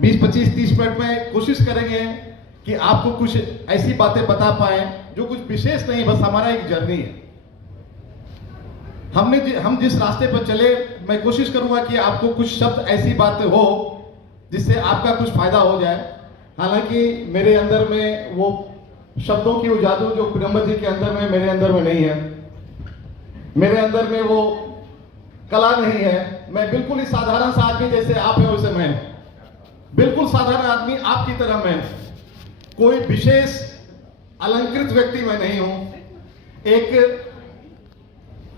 20, 25, 30 minute में कोशिश करेंगे कि आपको कुछ ऐसी बातें बता पाए जो कुछ विशेष नहीं, बस हमारा एक जर्नी है। हम जिस रास्ते पर चले, मैं कोशिश करूंगा कि आपको कुछ शब्द ऐसी बातें हो जिससे आपका कुछ फायदा हो जाए। हालांकि मेरे अंदर में वो शब्दों की वो जादू जो ब्रह्म जी के अंदर में मेरे अंदर में नहीं है, मेरे अंदर में वो कला नहीं है। मैं बिल्कुल ही साधारण सा आदमी, जैसे आप हैं वैसे मैं, बिल्कुल साधारण आदमी आपकी तरह मैं, कोई विशेष अलंकृत व्यक्ति मैं नहीं हूं। एक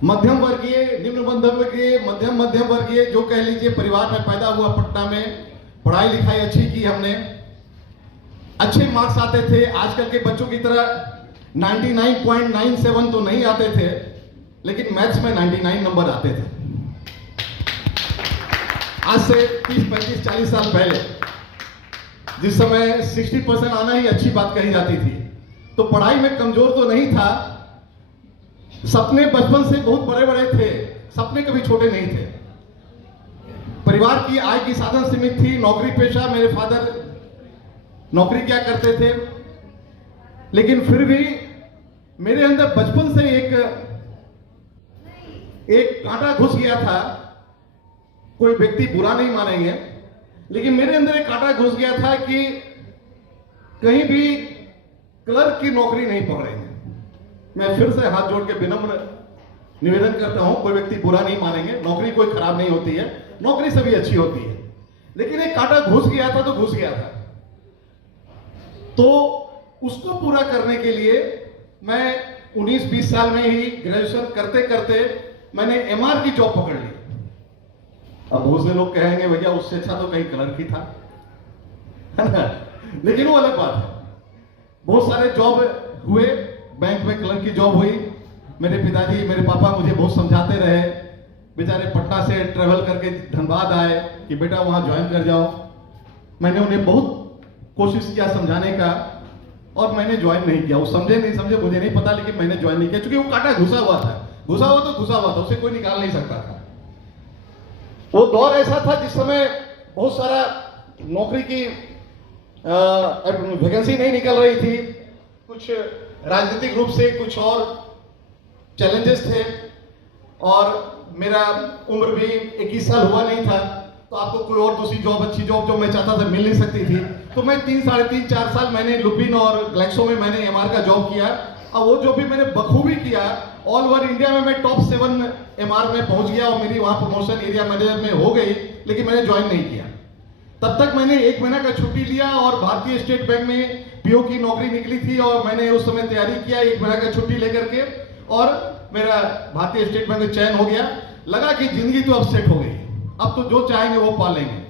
मध्यम वर्गीय, निम्न मध्यम वर्गीय, मध्यम वर्गीय जो कह लीजिए परिवार में पैदा हुआ। पटना में पढ़ाई लिखाई अच्छी की हमने, अच्छे मार्क्स आते थे। आजकल के बच्चों की तरह 99.97 तो नहीं आते थे, लेकिन मैथ्स में 99 नंबर आते थे। आज से 30, 35, 40 साल पहले, जिस समय 60% आना ही अच्छी बात कही जाती थी, तो पढ़ाई में कमजोर तो नहीं था। सपने बचपन से बहुत बड़े बड़े थे, सपने कभी छोटे नहीं थे। परिवार की आय की साधन सीमित थी, नौकरी पेशा, मेरे फादर नौकरी क्या करते थे, लेकिन फिर भी मेरे अंदर बचपन से एक कांटा घुस गया था। कोई व्यक्ति बुरा नहीं मानेंगे, लेकिन मेरे अंदर एक कांटा घुस गया था कि कहीं भी क्लर्क की नौकरी नहीं पकड़ेंगे। मैं फिर से हाथ जोड़ के विनम्र निवेदन करता हूं, कोई व्यक्ति बुरा नहीं मानेंगे, नौकरी कोई खराब नहीं होती है, नौकरी सभी अच्छी होती है, लेकिन एक कांटा घुस गया था तो घुस गया था। तो उसको पूरा करने के लिए मैं 19-20 साल में ही ग्रेजुएशन करते करते मैंने एमआर की जॉब पकड़ ली। अब बहुत से लोग कहेंगे भैया उससे अच्छा तो कहीं क्लर्क ही था, है ना? लेकिन वो अलग बात है। बहुत सारे जॉब हुए, बैंक में क्लर्क की जॉब हुई। मेरे पिताजी, मेरे पापा मुझे बहुत समझाते रहे, बेचारे पटना से ट्रेवल करके धनबाद आए कि बेटा वहां ज्वाइन कर जाओ। मैंने उन्हें बहुत कोशिश किया समझाने का, और मैंने ज्वाइन नहीं किया। वो समझे नहीं समझे मुझे नहीं पता, लेकिन मैंने ज्वाइन नहीं किया, क्योंकि वो कांटा घुसा हुआ था। घुसा हुआ था, उसे कोई निकाल नहीं सकता था। वो दौर ऐसा था जिस समय बहुत सारा नौकरी की वैकेंसी नहीं निकल रही थी, कुछ राजनीतिक रूप से कुछ और चैलेंजेस थे, और मेरा उम्र भी 21 साल हुआ नहीं था, तो आपको कोई और दूसरी जॉब, अच्छी जॉब जो मैं चाहता था मिल नहीं सकती थी। तो मैं 3, साढ़े 3, 4 साल मैंने लुपिन और ग्लैक्सो में मैंने एमआर का जॉब किया, और वो जो भी मैंने बखूबी किया, ऑल ओवर इंडिया में मैं टॉप 7 एमआर में पहुंच गया, और मेरी वहां प्रमोशन एरिया मैनेजर में हो गई, लेकिन मैंने ज्वाइन नहीं किया। तब तक मैंने 1 महीना का छुट्टी लिया, और भारतीय स्टेट बैंक में पीओ की नौकरी निकली थी, और मैंने उस समय तैयारी किया 1 महीना का छुट्टी लेकर के, और मेरा भारतीय स्टेट बैंक में चयन हो गया। लगा कि जिंदगी तो अब सेट हो गई, अब तो जो चाहेंगे वो पालेंगे।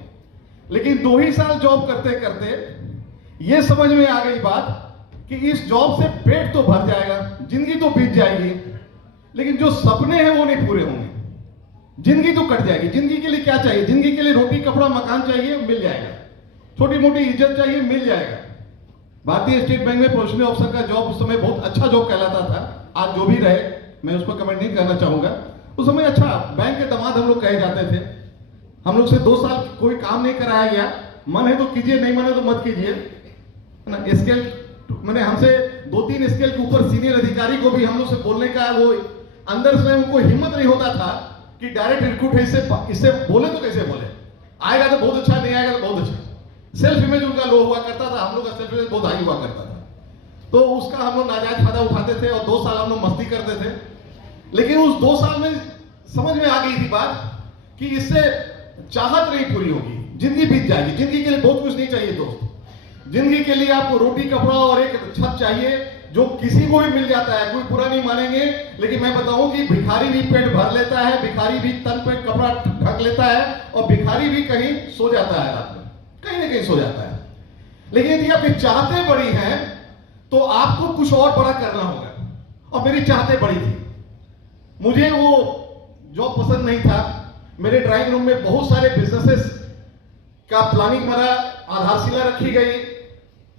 लेकिन 2 ही साल जॉब करते करते ये समझ में आ गई बात कि इस जॉब से पेट तो भर जाएगा, जिंदगी तो बीत जाएगी, लेकिन जो सपने हैं वो नहीं पूरे होंगे, जिंदगी तो कट जाएगी। जिंदगी के लिए क्या चाहिए? जिंदगी के लिए रोटी, कपड़ा, मकान चाहिए, मिल जाएगा। छोटी मोटी इज्जत चाहिए, मिल जाएगा। भारतीय स्टेट बैंक में प्रोबेशनरी ऑफिसर का जॉब उस समय बहुत अच्छा जॉब कहलाता था। आज जो भी रहे, मैं उस पर कमेंट नहीं करना चाहूंगा। उस समय अच्छा, बैंक के दामाद हम लोग कहे जाते थे। हम लोग से 2 साल कोई काम नहीं कराया गया, मन है तो कीजिए, नहीं मन है तो मत कीजिए, है ना? स्केल मैंने हमसे 2-3 स्केल के ऊपर सीनियर अधिकारी को भी हम लोग से बोलने का वो अंदर से उनको हिम्मत नहीं होता था कि डायरेक्ट रिक्रूट है, इससे बोले तो कैसे बोले, आएगा तो बहुत अच्छा, नहीं आएगा तो बहुत अच्छा। सेल्फ इमेज उनका लो हुआ करता था, हम लोग का सेल्फ इमेज बहुत हाई हुआ करता था, तो उसका हम लोग नाजायज फायदा उठाते थे, और 2 साल हम लोग मस्ती करते थे। लेकिन उस 2 साल में समझ में आ गई थी बात कि इससे चाहत नहीं पूरी होगी, जिंदगी बीत जाएगी। जिंदगी के लिए बहुत कुछ नहीं चाहिए दोस्त, जिंदगी के लिए आपको रोटी, कपड़ा और एक छत चाहिए, जो किसी को भी मिल जाता है, कोई बुरा नहीं मानेंगे। लेकिन मैं बताऊं कि भिखारी भी पेट भर लेता है, भिखारी भी तन पे कपड़ा ढक लेता है, और भिखारी भी कहीं सो जाता है, रात में कहीं ना कहीं सो जाता है। लेकिन यदि आपकी चाहतें बड़ी हैं तो आपको कुछ और बड़ा करना होगा, और मेरी चाहतें बड़ी थी। मुझे वो जॉब पसंद नहीं था। मेरे ड्राइंग रूम में बहुत सारे बिजनेसेस का प्लानिंग बना, आधारशिला रखी गई,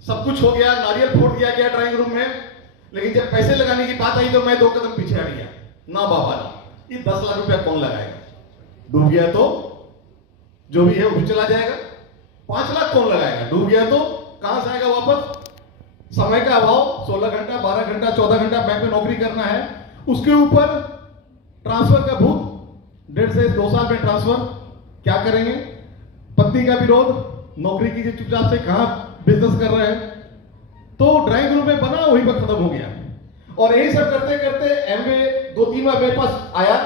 सब कुछ हो गया, नारियल फोड़ दिया गया ड्राइंग रूम में। लेकिन जब पैसे लगाने की बात आई तो मैं 2 कदम पीछे हट गया। ना बाबा ना, ये 10 लाख रुपया कौन लगाएगा? डूब गया तो जो भी है वो भी चला जाएगा। 5 लाख कौन लगाएगा? डूब गया तो कहां से आएगा वापस? समय का अभाव, 16 घंटा 12 घंटा 14 घंटा बैंक में नौकरी करना है, उसके ऊपर ट्रांसफर का भूत, 1.5 से 2 साल में ट्रांसफर, क्या करेंगे? पत्नी का विरोध, नौकरी कीजिए चुपचाप से, कहां बिजनेस कर रहे हैं? तो ड्राइंग रूम में बना, वहीं पर खत्म हो गया। और यही सब करते करते एमवे 2-3 बार मेरे पास आया,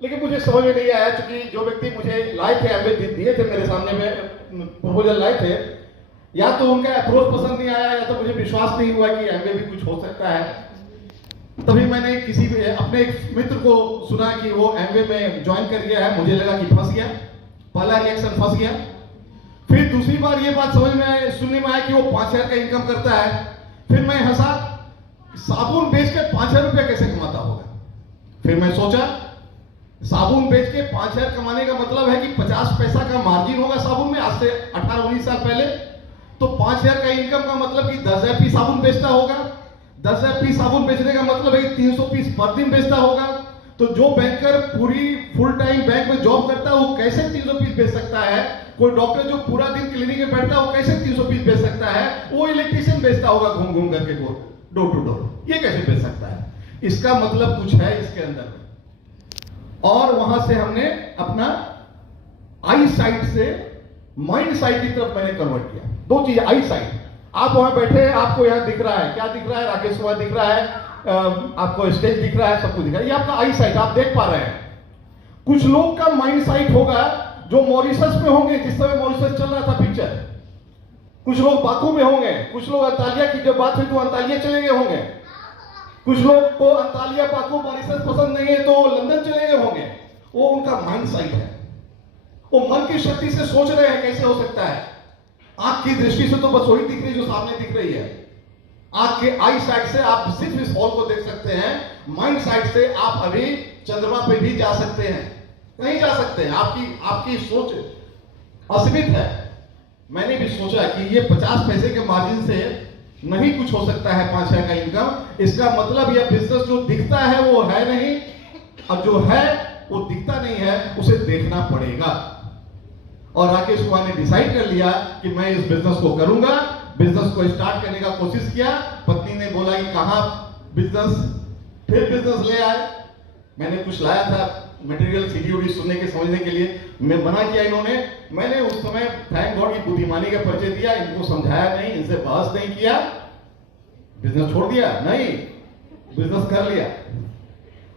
लेकिन मुझे समझ में नहीं आया, क्योंकि जो व्यक्ति मुझे लाए थे, एमवे दिए थे मेरे सामने में प्रपोजल लाए थे, या तो उनका अप्रोच पसंद नहीं आया, या तो मुझे विश्वास नहीं हुआ कि एमवे भी कुछ हो सकता है। तभी मैंने किसी अपने एक मित्र को सुना कि वो एमवे में ज्वाइन कर गया है, मुझे लगा कि फंस गया, पहला रिएक्शन फंस गया। फिर दूसरी बार ये बात समझ में सुनने में आया कि वो 5,000 का इनकम करता है। फिर मैं हंसा, साबुन बेच के 5,000 रुपया कैसे कमाता होगा? फिर मैं सोचा, साबुन बेच के 5,000 कमाने का मतलब है कि 50 पैसा का मार्जिन होगा साबुन में, आज से 18-19 साल पहले। तो 5,000 का इनकम का मतलब कि 10,000 पीस साबुन बेचता होगा। 10,000 पीस साबुन बेचने का मतलब है कि 300 पीस पर दिन बेचता होगा। तो जो बैंकर पूरी फुल टाइम बैंक में जॉब करता है, वो कैसे 300 पीस बेच सकता है? कोई डॉक्टर जो पूरा दिन क्लिनिक में बैठता है, वो कैसे 300 पीस बेच सकता है? वो इलेक्ट्रिशियन बेचता होगा घूम घूम करके डोर टू डोर, ये कैसे बेच सकता है? इसका मतलब कुछ है इसके अंदर में। और वहां से हमने अपना आई साइट से माइंड साइट की तरफ मैंने कन्वर्ट किया। 2 चीज, आई साइट, आप वहां बैठे हैं, आपको यहां दिख रहा है, क्या दिख रहा है? राकेश कुमार दिख रहा है, आपको स्टेज दिख रहा है, सब कुछ दिख रहा है, ये आपका आई साइट, आप देख पा रहे हैं। कुछ लोग का माइंड साइट होगा जो मॉरिशस में होंगे, जिस समय मॉरिशस चल रहा था पिक्चर। कुछ लोग बाकू में होंगे, कुछ लोग अंतालिया की जब बात हुई तो अंतालिया चले गए होंगे, कुछ लोग को अंतालिया बाकू मॉरिशस पसंद नहीं है तो लंदन चले गए होंगे। वो उनका माइंड साइट है, वो मन की शक्ति से सोच रहे हैं कैसे हो सकता है। आंख की दृष्टि से तो बस वही दिख रही जो सामने दिख रही है। आंख के आई साइड से आप सिर्फ इस हॉल को देख सकते हैं, माइंड साइड से आप अभी चंद्रमा पे भी जा सकते हैं, कहीं जा सकते हैं। आपकी सोच असीमित है। मैंने भी सोचा कि ये 50 पैसे के मार्जिन से नहीं कुछ हो सकता है 5,000 का इनकम। इसका मतलब यह बिजनेस जो दिखता है वो है नहीं, और जो है वो दिखता नहीं है, उसे देखना पड़ेगा। और राकेश कुमार ने डिसाइड कर लिया कि मैं इस बिजनेस को करूंगा। बिजनेस को स्टार्ट करने का कोशिश किया। पत्नी ने बोला कि कहां बिजनेस, फिर बिजनेस ले आए। मैंने कुछ लाया था मटेरियल, सीडी सुनने के समझने के लिए, मैं मना किया इन्होंने। मैंने उस समय थैंक गॉड की बुद्धिमानी का परिचय दिया, इनको समझाया नहीं, इनसे बहस नहीं किया, बिजनेस छोड़ दिया नहीं, बिजनेस कर लिया।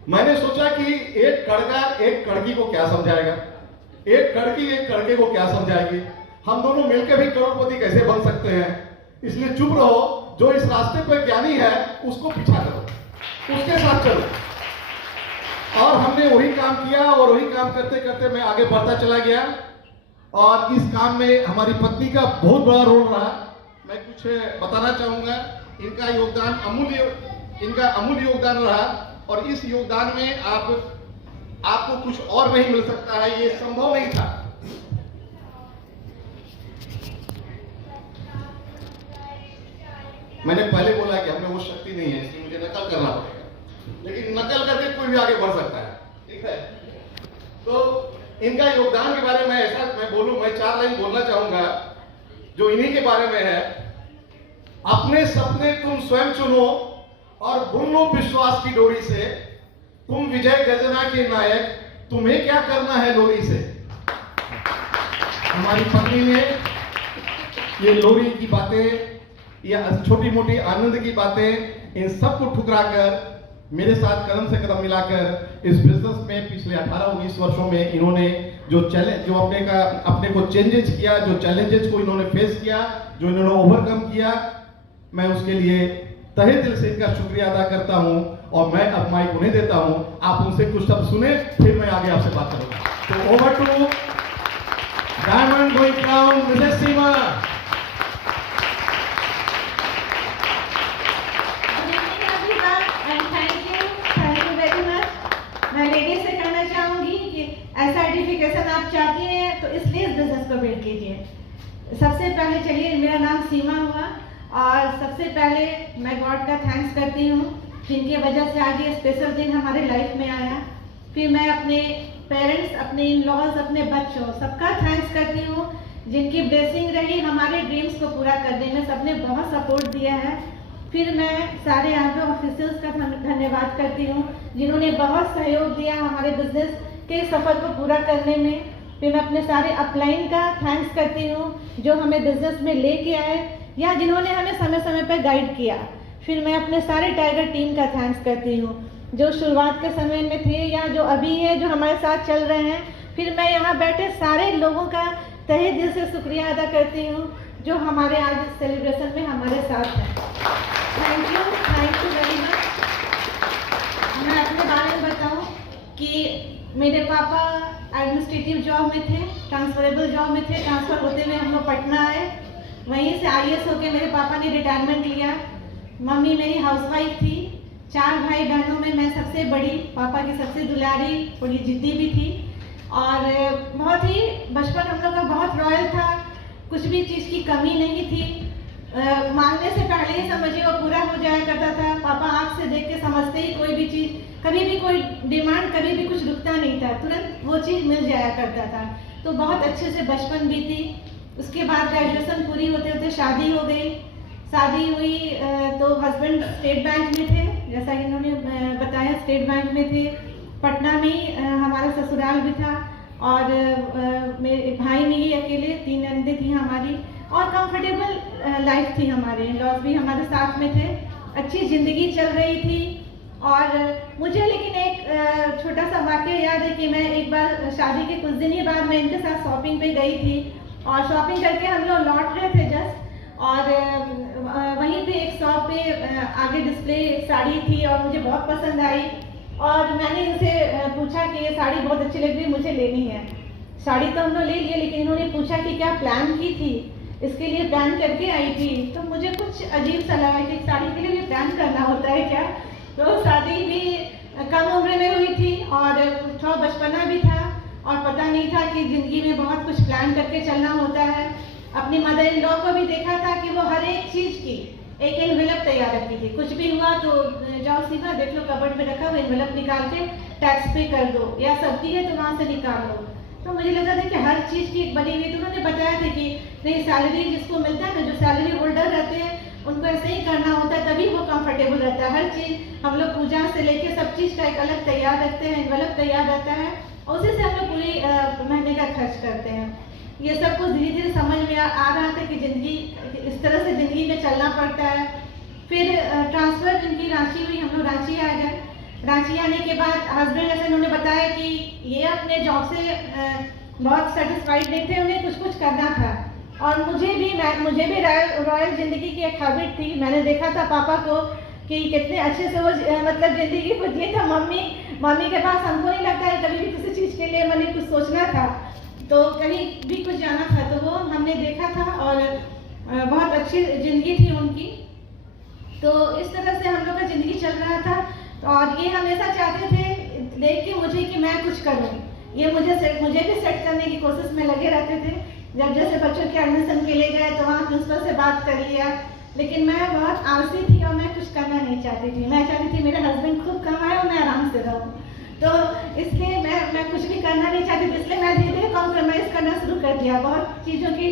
मैंने सोचा कि एक कड़का एक कड़की को क्या समझाएगा, एक कड़की एक कड़के को क्या समझाएगी, हम दोनों मिलकर भी करोड़पति कैसे बन सकते हैं। इसलिए चुप रहो, जो इस रास्ते पर ज्ञानी है उसको पीछा करो, उसके साथ चलो। और हमने वही काम किया, और वही काम करते करते मैं आगे बढ़ता चला गया। और इस काम में हमारी पत्नी का बहुत बड़ा रोल रहा। मैं कुछ बताना चाहूंगा, इनका अमूल्य योगदान रहा। और इस योगदान में आपको कुछ और नहीं मिल सकता है, ये संभव नहीं था। मैंने पहले बोला कि हमें वो शक्ति नहीं है, इसलिए मुझे नकल करना पड़ेगा, लेकिन नकल करके कोई भी आगे बढ़ सकता है, ठीक है। तो इनका योगदान के बारे में ऐसा मैं बोलूं, मैं 4 लाइन बोलना चाहूंगा जो इन्हीं के बारे में है। अपने सपने तुम स्वयं चुनो और बुन लो विश्वास की डोरी से, तुम विजय गर्जना के नायक, तुम्हें क्या करना है लोरी से। हमारी पत्नी ने ये लोरी की बातें या छोटी मोटी आनंद की बातें, इन सबको ठुकरा कर मेरे साथ कदम से कदम मिलाकर इस बिजनेस में पिछले 18-19 वर्षों में इन्होंने जो चैलेंज, जो अपने को चेंजेस किया, जो चैलेंजेस को इन्होंने फेस किया, जो इन्होंने ओवरकम किया, मैं उसके लिए तहे दिल से इनका शुक्रिया अदा करता हूं। और मैं अब माइक उन्हें देता हूं, आप उनसे कुछ शब्द सुने, फिर मैं आगे आपसे बात करूंगा। तो over to diamond going crown Mrs Seema. मैं लेडीज से कहना चाहूंगी कि ऐसा सर्टिफिकेशन आप चाहती हैं तो इसलिए इस बिजनेस को बिल्ड कीजिए। सबसे पहले चलिए, मेरा नाम सीमा हुआ, और सबसे पहले मैं गॉड का थैंक्स करती हूँ जिनकी वजह से आज ये स्पेशल दिन हमारे लाइफ में आया। फिर मैं अपने पेरेंट्स, अपने इन लॉज, अपने बच्चों, सबका थैंक्स करती हूँ जिनकी ब्लेसिंग रही हमारे ड्रीम्स को पूरा करने में, सबने बहुत सपोर्ट दिया है। फिर मैं सारे यहाँ पे ऑफिसर्स का धन्यवाद करती हूँ जिन्होंने बहुत सहयोग दिया हमारे बिजनेस के सफ़र को पूरा करने में। फिर मैं अपने सारे अपलाइन का थैंक्स करती हूँ जो हमें बिजनेस में लेके आए या जिन्होंने हमें समय समय पर गाइड किया। फिर मैं अपने सारे टाइगर टीम का थैंक्स करती हूँ जो शुरुआत के समय में थे या जो अभी है, जो हमारे साथ चल रहे हैं। फिर मैं यहाँ बैठे सारे लोगों का तहे दिल से शुक्रिया अदा करती हूँ जो हमारे आज इस सेलिब्रेशन में हमारे साथ हैं। Thank you very much. मैं अपने बारे में बताऊँ कि मेरे पापा एडमिनिस्ट्रेटिव जॉब में थे, ट्रांसफरेबल जॉब में थे। ट्रांसफ़र होते हुए हम लोग पटना आए, वहीं से IAS होके मेरे पापा ने रिटायरमेंट लिया। मम्मी मेरी हाउसवाइफ थी। 4 भाई बहनों में मैं सबसे बड़ी, पापा की सबसे दुलारी, थोड़ी जिद्दी भी थी और बहुत ही बचपन हम लोग का बहुत रॉयल था। कुछ भी चीज़ की कमी नहीं थी। मांगने से पहले ही समझिए वो पूरा हो जाया करता था। पापा आँख से देख के समझते ही कोई भी चीज़, कभी भी कोई डिमांड, कभी भी कुछ रुकता नहीं था, तुरंत वो चीज़ मिल जाया करता था। तो बहुत अच्छे से बचपन बीती। उसके बाद ग्रेजुएशन पूरी होते होते शादी हो गई। शादी हुई तो हस्बैंड स्टेट बैंक में थे, जैसा कि इन्होंने बताया, स्टेट बैंक में थे। पटना में हमारा ससुराल भी था और मेरे भाई में ही अकेले 3 नंदे थी हमारी और कंफर्टेबल लाइफ थी हमारे। लॉस भी हमारे साथ में थे, अच्छी ज़िंदगी चल रही थी। और मुझे लेकिन एक छोटा सा वाक़या याद है कि मैं एक बार शादी के कुछ दिन ही बाद मैं इनके साथ शॉपिंग पे गई थी और शॉपिंग करके हम लोग लौट रहे थे जस्ट, और वहीं पे एक शॉप पे आगे डिस्प्ले साड़ी थी और मुझे बहुत पसंद आई और मैंने इनसे पूछा कि ये साड़ी बहुत अच्छी लग रही है, मुझे लेनी है। साड़ी तो हम लोग ले लिए, लेकिन इन्होंने पूछा कि क्या प्लान की थी, इसके लिए प्लान करके आई थी। तो मुझे कुछ अजीब सा लगा कि साड़ी के लिए भी प्लान करना होता है क्या। तो शादी भी कम उम्र में हुई थी और थोड़ा बचपना भी था और पता नहीं था कि ज़िंदगी में बहुत कुछ प्लान करके चलना होता है। अपनी मदर इन लॉ को भी देखा था कि वो हर एक चीज़ की एक एनवेलप तैयार रखती थी। कुछ भी हुआ तो जाओ सीधा देख लो कबर्ड में रखा हुआ एनवेलप निकाल के टैक्स पे कर दो, या सब्जी है तो वहाँ से निकाल लो। तो मुझे लगा था कि हर चीज़ की एक बनी हुई। तो उन्होंने बताया था कि नहीं, सैलरी जिसको मिलता है ना, जो सैलरी होल्डर रहते हैं उनको ऐसे ही करना होता है, तभी वो कंफर्टेबल रहता है। हर चीज़ हम लोग पूजा से लेके सब चीज़ का एक अलग तैयार रखते हैं, एनवेलप तैयार रहता है और उसी से हम लोग पूरी महीने का खर्च करते हैं। ये सब कुछ धीरे धीरे समझ में आ रहा था कि ज़िंदगी इस तरह से ज़िंदगी में चलना पड़ता है। फिर ट्रांसफ़र इनकी रांची हुई, हम लोग रांची आ गए। रांची आने के बाद हस्बैंड जैसे उन्होंने बताया कि ये अपने जॉब से बहुत सेटिस्फाइड नहीं थे, उन्हें कुछ कुछ करना था। और मुझे भी रॉयल ज़िंदगी की एक हैबिट थी। मैंने देखा था पापा को कि कितने अच्छे से वो मतलब ज़िंदगी को जिए था। मम्मी के पास हमको नहीं लगता है कभी भी किसी चीज़ के लिए मैंने कुछ सोचना था, तो कहीं भी कुछ जाना था तो वो हमने देखा था और बहुत अच्छी ज़िंदगी थी उनकी। तो इस तरह से हम लोग का ज़िंदगी चल रहा था और ये हमेशा चाहते थे देख के मुझे कि मैं कुछ करूँ। ये मुझे भी सेट करने की कोशिश में लगे रहते थे। जब जैसे बच्चों के एडमिशन के लिए गए तो वहाँ प्रिंसिपल से बात कर लिया, लेकिन मैं बहुत आलसी थी और मैं कुछ करना नहीं चाहती थी। मैं चाहती थी मेरे हस्बैंड खूब कमाए और मैं आराम से रहूँ, तो इसलिए मैं कुछ भी करना नहीं चाहती थी। इसलिए मैं धीरे धीरे कॉम्प्रोमाइज़ करना शुरू कर दिया। बहुत चीज़ों की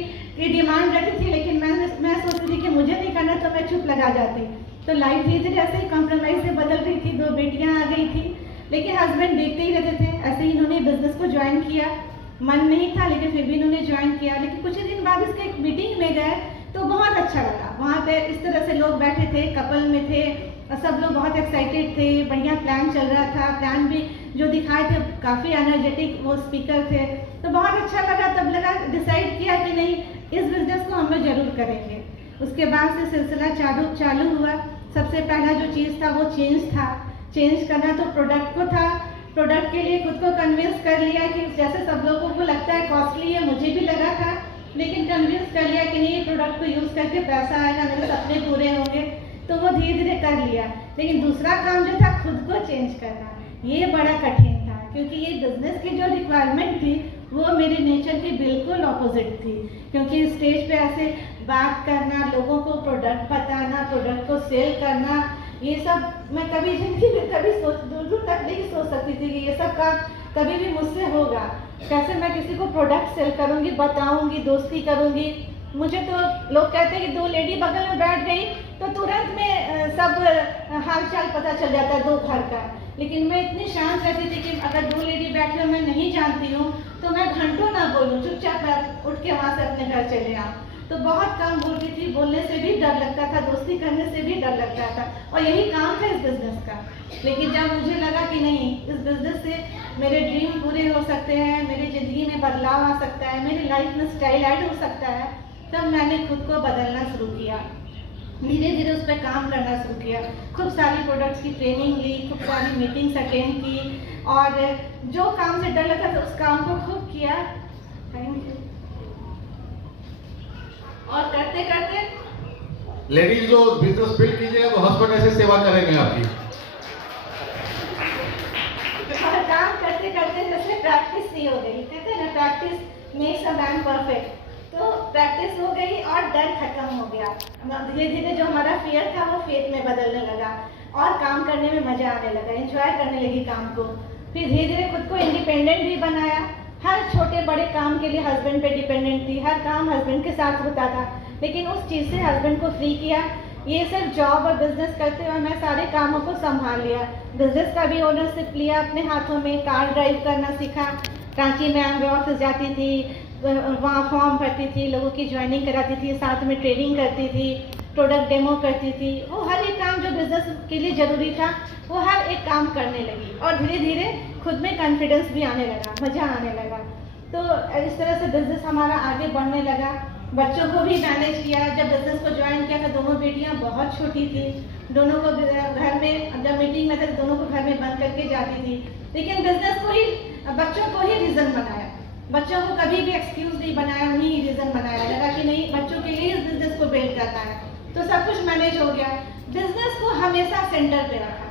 डिमांड रहती थी, लेकिन मैं सोचती थी कि मुझे नहीं करना, तो मैं चुप लगा जाती। तो लाइफ धीरे धीरे ऐसे ही कॉम्प्रोमाइज़ से बदल रही थी। 2 बेटियाँ आ गई थी, लेकिन हस्बैंड देखते ही रहते थे। ऐसे ही इन्होंने बिजनेस को ज्वाइन किया, मन नहीं था लेकिन फिर भी इन्होंने ज्वाइन किया। लेकिन कुछ दिन बाद इसके एक मीटिंग में गए तो बहुत अच्छा लगा। वहाँ पे इस तरह से लोग बैठे थे, कपल में थे और सब लोग बहुत एक्साइटेड थे। बढ़िया प्लान चल रहा था। प्लान भी जो दिखाए थे काफ़ी एनर्जेटिक वो स्पीकर थे, तो बहुत अच्छा लगा। तब लगा, डिसाइड किया कि नहीं, इस बिज़नेस को हम लोग ज़रूर करेंगे। उसके बाद से सिलसिला चालू हुआ। सबसे पहला जो चीज़ था वो चेंज करना तो प्रोडक्ट को था। प्रोडक्ट के लिए खुद को कन्विंस कर लिया कि जैसे सब लोगों को लगता है कॉस्टली है, मुझे भी लगा था, लेकिन कन्विंस कर लिया कि नहीं, प्रोडक्ट को यूज़ करके पैसा आएगा, मेरे सपने पूरे होंगे। तो वो धीरे धीरे कर लिया। लेकिन दूसरा काम जो था खुद को चेंज करना, ये बड़ा कठिन था, क्योंकि ये बिजनेस की जो रिक्वायरमेंट थी वो मेरे नेचर के बिल्कुल ऑपोजिट थी। क्योंकि स्टेज पे ऐसे बात करना, लोगों को प्रोडक्ट बताना, प्रोडक्ट को सेल करना, ये सब मैं कभी ज़िंदगी में दूर तक नहीं सोच सकती थी कि ये सब काम कभी भी मुझसे होगा। कैसे मैं किसी को प्रोडक्ट सेल करूँगी, बताऊँगी, दोस्ती करूँगी। मुझे तो लोग कहते हैं कि 2 लेडी बगल में बैठ गई तो तुरंत में सब हाल चाल पता चल जाता है 2 घर का। लेकिन मैं इतनी शांत रहती थी कि अगर 2 लेडी बैठी हो मैं नहीं जानती हूँ तो मैं घंटों ना बोलूँ, चुपचाप उठ के वहाँ से अपने घर चले आऊँ। तो बहुत कम बोलती थी, बोलने से भी डर लगता था, दोस्ती करने से भी डर लगता था, और यही काम था इस बिज़नेस का। लेकिन जब मुझे लगा कि नहीं, इस बिज़नेस से मेरे ड्रीम पूरे हो सकते हैं, मेरी ज़िंदगी में बदलाव आ सकता है, मेरी लाइफ में स्टाइल ऐड हो सकता है, तब मैंने खुद को बदलना शुरू किया। धीरे धीरे उस पर काम करना शुरू किया। खूब सारी प्रोडक्ट्स की ट्रेनिंग ली, खूब सारी मीटिंग्स अटेंड की, और जो काम से डर लगता था उस काम को खूब किया। Thank you. और करते करते लेडीज जो बिजनेस बिल्ड कीजिएगा तो हस्बैंड ऐसे सेवा करेंगे आपकी। और काम करते करते जैसे प्रैक्टिस नहीं हो गई, कहते हैं ना practice makes a man perfect. तो प्रैक्टिस हो गई और डर खत्म हो गया। धीरे धीरे जो हमारा फियर था वो फेथ में बदलने लगा, और काम करने में मजा आने लगा, एंजॉय करने लगी काम को। फिर धीरे धीरे खुद को इंडिपेंडेंट भी बनाया। हर छोटे बड़े काम के लिए हस्बैंड पे डिपेंडेंट थी, हर काम हस्बैंड के साथ होता था, लेकिन उस चीज़ से हस्बैंड को फ्री किया। ये सिर्फ जॉब और बिजनेस करते हुए मैं सारे कामों को संभाल लिया। बिजनेस का भी ओनरशिप लिया अपने हाथों में, कार ड्राइव करना सीखा। रांची में एमवे ऑफिस जाती थी, वहाँ फॉर्म भरती थी, लोगों की ज्वाइनिंग कराती थी, साथ में ट्रेनिंग करती थी, प्रोडक्ट डेमो करती थी। वो हर एक काम जो बिजनेस के लिए ज़रूरी था वो हर एक काम करने लगी, और धीरे धीरे खुद में कॉन्फिडेंस भी आने लगा, मज़ा आने लगा। तो इस तरह से बिजनेस हमारा आगे बढ़ने लगा। बच्चों को भी मैनेज किया। जब बिजनेस को ज्वाइन किया तो दोनों बेटियां बहुत छोटी थी, दोनों को घर में, जब मीटिंग में थे दोनों को घर में बंद करके जाती थी। लेकिन बिजनेस को ही, बच्चों को ही रीज़न बनाया, बच्चों को कभी भी एक्सक्यूज नहीं बनाया, उन्हीं ही रीज़न बनाया। लगा कि नहीं, बच्चों के लिए इस बिजनेस को बिल्ड करना है, तो सब कुछ मैनेज हो गया। बिजनेस को हमेशा सेंटर पे रखा।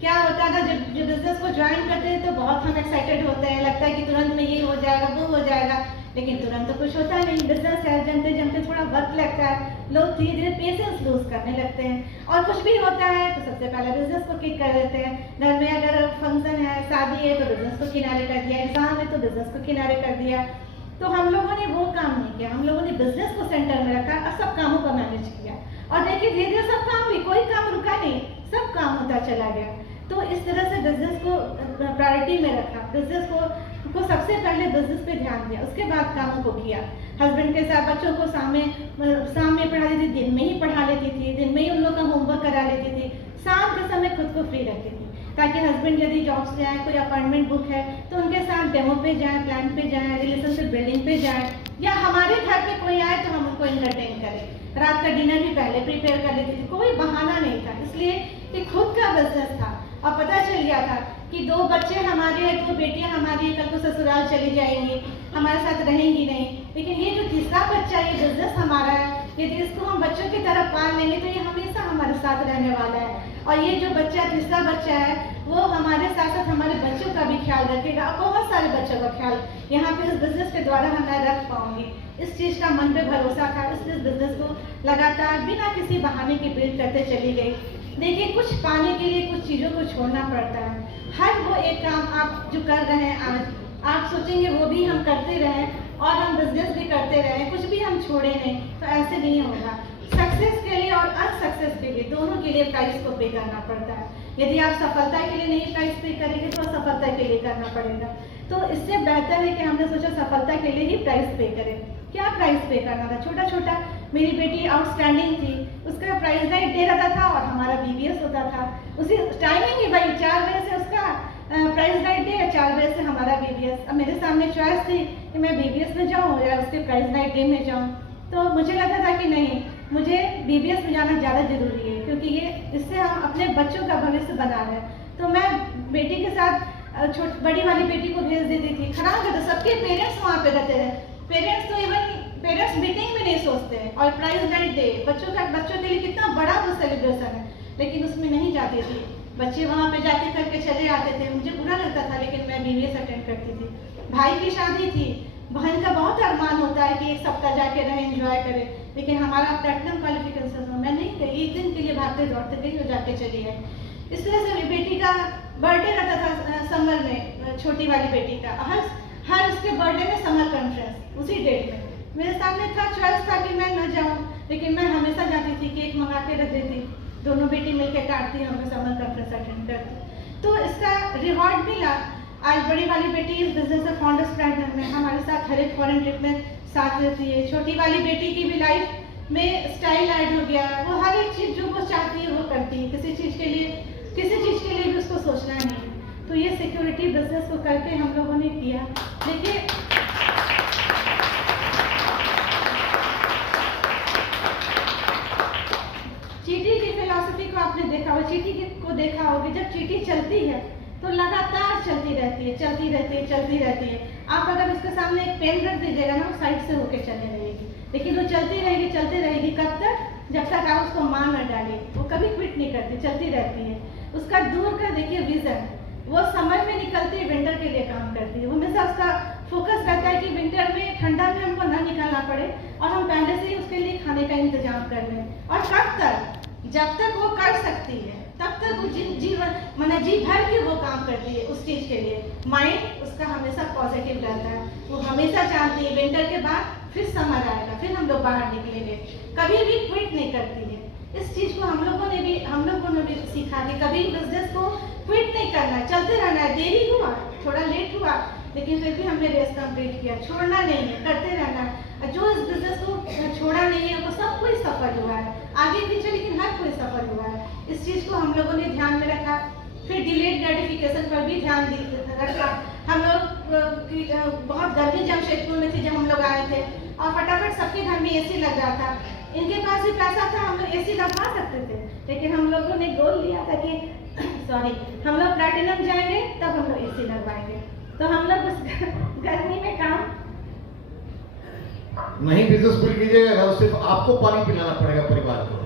क्या होता था, जब बिजनेस को ज्वाइन करते हैं तो बहुत हम एक्साइटेड होते हैं, लगता है कि तुरंत में ये हो जाएगा, वो हो जाएगा, लेकिन तुरंत तो कुछ होता नहीं। बिजनेस है, जानते जानते थोड़ा वक्त लगता है, लोग धीरे धीरे पेशेंस लूज करने लगते हैं, और कुछ भी होता है तो सबसे पहले बिजनेस को किक कर देते हैं। घर में अगर फंक्शन है, शादी है, तो बिजनेस को किनारे कर दिया, एग्जाम है तो बिजनेस को किनारे कर दिया। तो हम लोगों ने वो काम नहीं किया, हम लोगों ने बिजनेस को सेंटर में रखा और सब कामों को मैनेज किया। और देखिए धीरे धीरे सब काम भी, कोई काम रुका नहीं, सब काम होता चला गया। तो इस तरह से बिजनेस को प्रायोरिटी में रखा, बिजनेस को सबसे पहले बिजनेस पे ध्यान दिया, उसके बाद कामों को किया। हस्बैंड के साथ बच्चों को शाम में पढ़ा देती थी, दिन में ही पढ़ा लेती थी, दिन में ही उन लोग का होमवर्क करा लेती थी। शाम के समय खुद को फ्री रखती थी, ताकि हस्बैंड यदि जॉब से आए, कोई अपॉइंटमेंट बुक है तो उनके साथ डेमो पे जाए, प्लान पे जाए, रिलेशनशिप बिल्डिंग पे जाए, या हमारे घर पे कोई आए तो हम उनको एंटरटेन करें। रात का डिनर भी पहले प्रिपेयर कर लेती थी, कोई बहाना नहीं था, इसलिए कि खुद का बिजनेस था। और पता चल गया था कि 2 बच्चे हमारे हैं, 2 बेटियां हमारी हैं, कल को ससुराल चली जाएंगी, हमारे साथ रहेंगी नहीं। लेकिन ये जो तीसरा बच्चा, ये बिजनेस हमारा है, यदि इसको हम बच्चों की तरह पाल लेंगे तो ये हमेशा हमारे साथ रहने वाला है। और ये जो बच्चा, तीसरा बच्चा है, वो हमारे साथ साथ हमारे बच्चों का भी ख्याल रखेगा, और बहुत सारे बच्चों का ख्याल यहाँ पे इस बिजनेस के द्वारा मैं रख पाऊंगी। इस चीज़ का मन पे भरोसा था, इसलिए इस बिजनेस को लगातार बिना किसी बहाने के बिल्ड करते चली गई। देखिए, कुछ पाने के लिए कुछ चीज़ों को छोड़ना पड़ता है। हर वो एक काम आप जो कर रहे हैं आज, आप सोचेंगे वो भी हम करते रहें और हम बिजनेस भी करते रहें, कुछ भी हम छोड़े नहीं, तो ऐसे नहीं होगा। सक्सेस के लिए और अनसक्सेस के लिए, दोनों के लिए प्राइस को पे करना पड़ता है। यदि आप सफलता के लिए नहीं प्राइस पे करेंगे तो असफलता के लिए करना पड़ेगा। तो इससे बेहतर है कि हमने सोचा सफलता के लिए ही प्राइस पे करें। क्या प्राइस पे करना था? छोटा छोटा, मेरी बेटी आउटस्टैंडिंग थी, उसका प्राइस नाइट डे रहता था और हमारा बीबीएस होता था। उसी टाइमिंग ही भाई, 4 बजे से उसका प्राइस नाइट डे है, 4 बजे से हमारा बीबीएस। अब मेरे सामने चॉइस थी कि मैं बीबीएस में जाऊँ या उसके प्राइस नाइट डे में जाऊँ। तो मुझे लगता था कि नहीं, मुझे बीबीएस में जाना ज़्यादा जरूरी है, क्योंकि ये इससे हम अपने बच्चों का भविष्य बना रहे हैं। तो मैं बेटी के साथ बड़ी वाली बेटी को भेज देती थी। खराब है तो सबके पेरेंट्स वहाँ पे रहते हैं, पेरेंट्स तो इवन पेरेंट्स मीटिंग में नहीं सोचते हैं। और प्राइज नाइट डे बच्चों के लिए कितना बड़ा वो सेलिब्रेशन है, लेकिन उसमें नहीं जाती थी। बच्चे वहाँ पे जाके करके चले आते थे, मुझे बुरा लगता था, लेकिन मैं बीबीएस अटेंड करती थी। भाई की शादी थी, बहन का बहुत अरमान होता है कि एक सप्ताह जाके रहे, एंजॉय करे, लेकिन हमारा प्लेटिनम क्वालिफिकेशन में मैं नहीं गई, एक दिन के लिए भागते दौड़ते गई और जाके चली आई। इस तरह से बेटी का बर्थडे रहता था समर में, छोटी वाली बेटी का। हर उसके बर्थडे में समर कॉन्फ्रेंस उसी डेट में। मेरे सामने था चॉइस था कि मैं न जाऊं, लेकिन मैं हमेशा जाती थी, केक मंगा के रख देती, दोनों बेटी मिलकर काटती, हमें समर कॉन्फ्रेंस अटेंड करती। तो इसका रिवॉर्ड मिला। आज बड़ी वाली बेटी इस बिजनेस में फाउंडर्स प्लेटिनम में हमारे साथ हर एक फॉरेन ट्रिप में साथ रहती है। छोटी वाली बेटी की भी लाइफ में स्टाइल ऐड हो गया, वो हर एक चीज़ जो वो चाहती है वो करती है, किसी चीज़ के लिए भी उसको सोचना नहीं है। तो ये सिक्योरिटी बिजनेस को करके हम लोगों ने किया। देखिए चीटी की फिलॉसफी को आपने देखा होगा, चीटी को देखा होगा, जब चीटी चलती है तो लगातार चलती रहती है। आप अगर उसके सामने एक पेन रख दीजिएगा ना, साइड से होके चलने लगेगी, लेकिन वो चलती रहेगी। कब तक? जब तक आप उसको मार न डालें। वो कभी क्विट नहीं करती, चलती रहती है। उसका दूर का देखिए विजन, वो समर में निकलती है, विंटर के लिए काम करती है। वो हमेशा उसका फोकस रहता है कि विंटर में, ठंडा में हमको ना निकलना पड़े और हम पहले से ही उसके लिए खाने का इंतजाम कर लें। और कब तक? जब तक वो कर सकती है तब तक वो जी भर के वो काम करती है उस चीज के लिए। माइंड उसका हमेशा पॉजिटिव रहता है, वो हमेशा चाहती है विंटर के बाद फिर समर आएगा, फिर हम लोग बाहर निकलेंगे, कभी भी क्विट नहीं करती है। इस चीज को हम लोगों ने भी सीखा कि कभी बिजनेस को क्विट नहीं करना, चलते रहना है। देरी हुआ, थोड़ा लेट हुआ, लेकिन फिर भी हमने रेस कंप्लीट किया, छोड़ना नहीं है, करते रहना है। जो इस बिजनेस को छोड़ा नहीं है वो सब कोई सफल हुआ है, आगे पीछे, लेकिन हर कोई सफल हुआ है। इस चीज को हम लोगों ने ध्यान में रखा। फिर डिलेड ग्रेटिफिकेशन पर भी ध्यान रखा। हम लोग बहुत गर्मी जमशेदपुर में थी जब हम लोग आए थे, और फटाफट सबके घर में एसी लग रहा था। इनके पास भी पैसा था, हम लोग एसी लगवा सकते थे, लेकिन हम लोगों ने गोल लिया था कि हम लोग प्लैटिनम जाएंगे तब हम लोग एसी लगवाएंगे। तो हम लोग उस गर्मी में काम नहीं बिजनेस बिल्ड कीजिएगा तो सिर्फ आपको पानी पिलाना पड़ेगा परिवार को,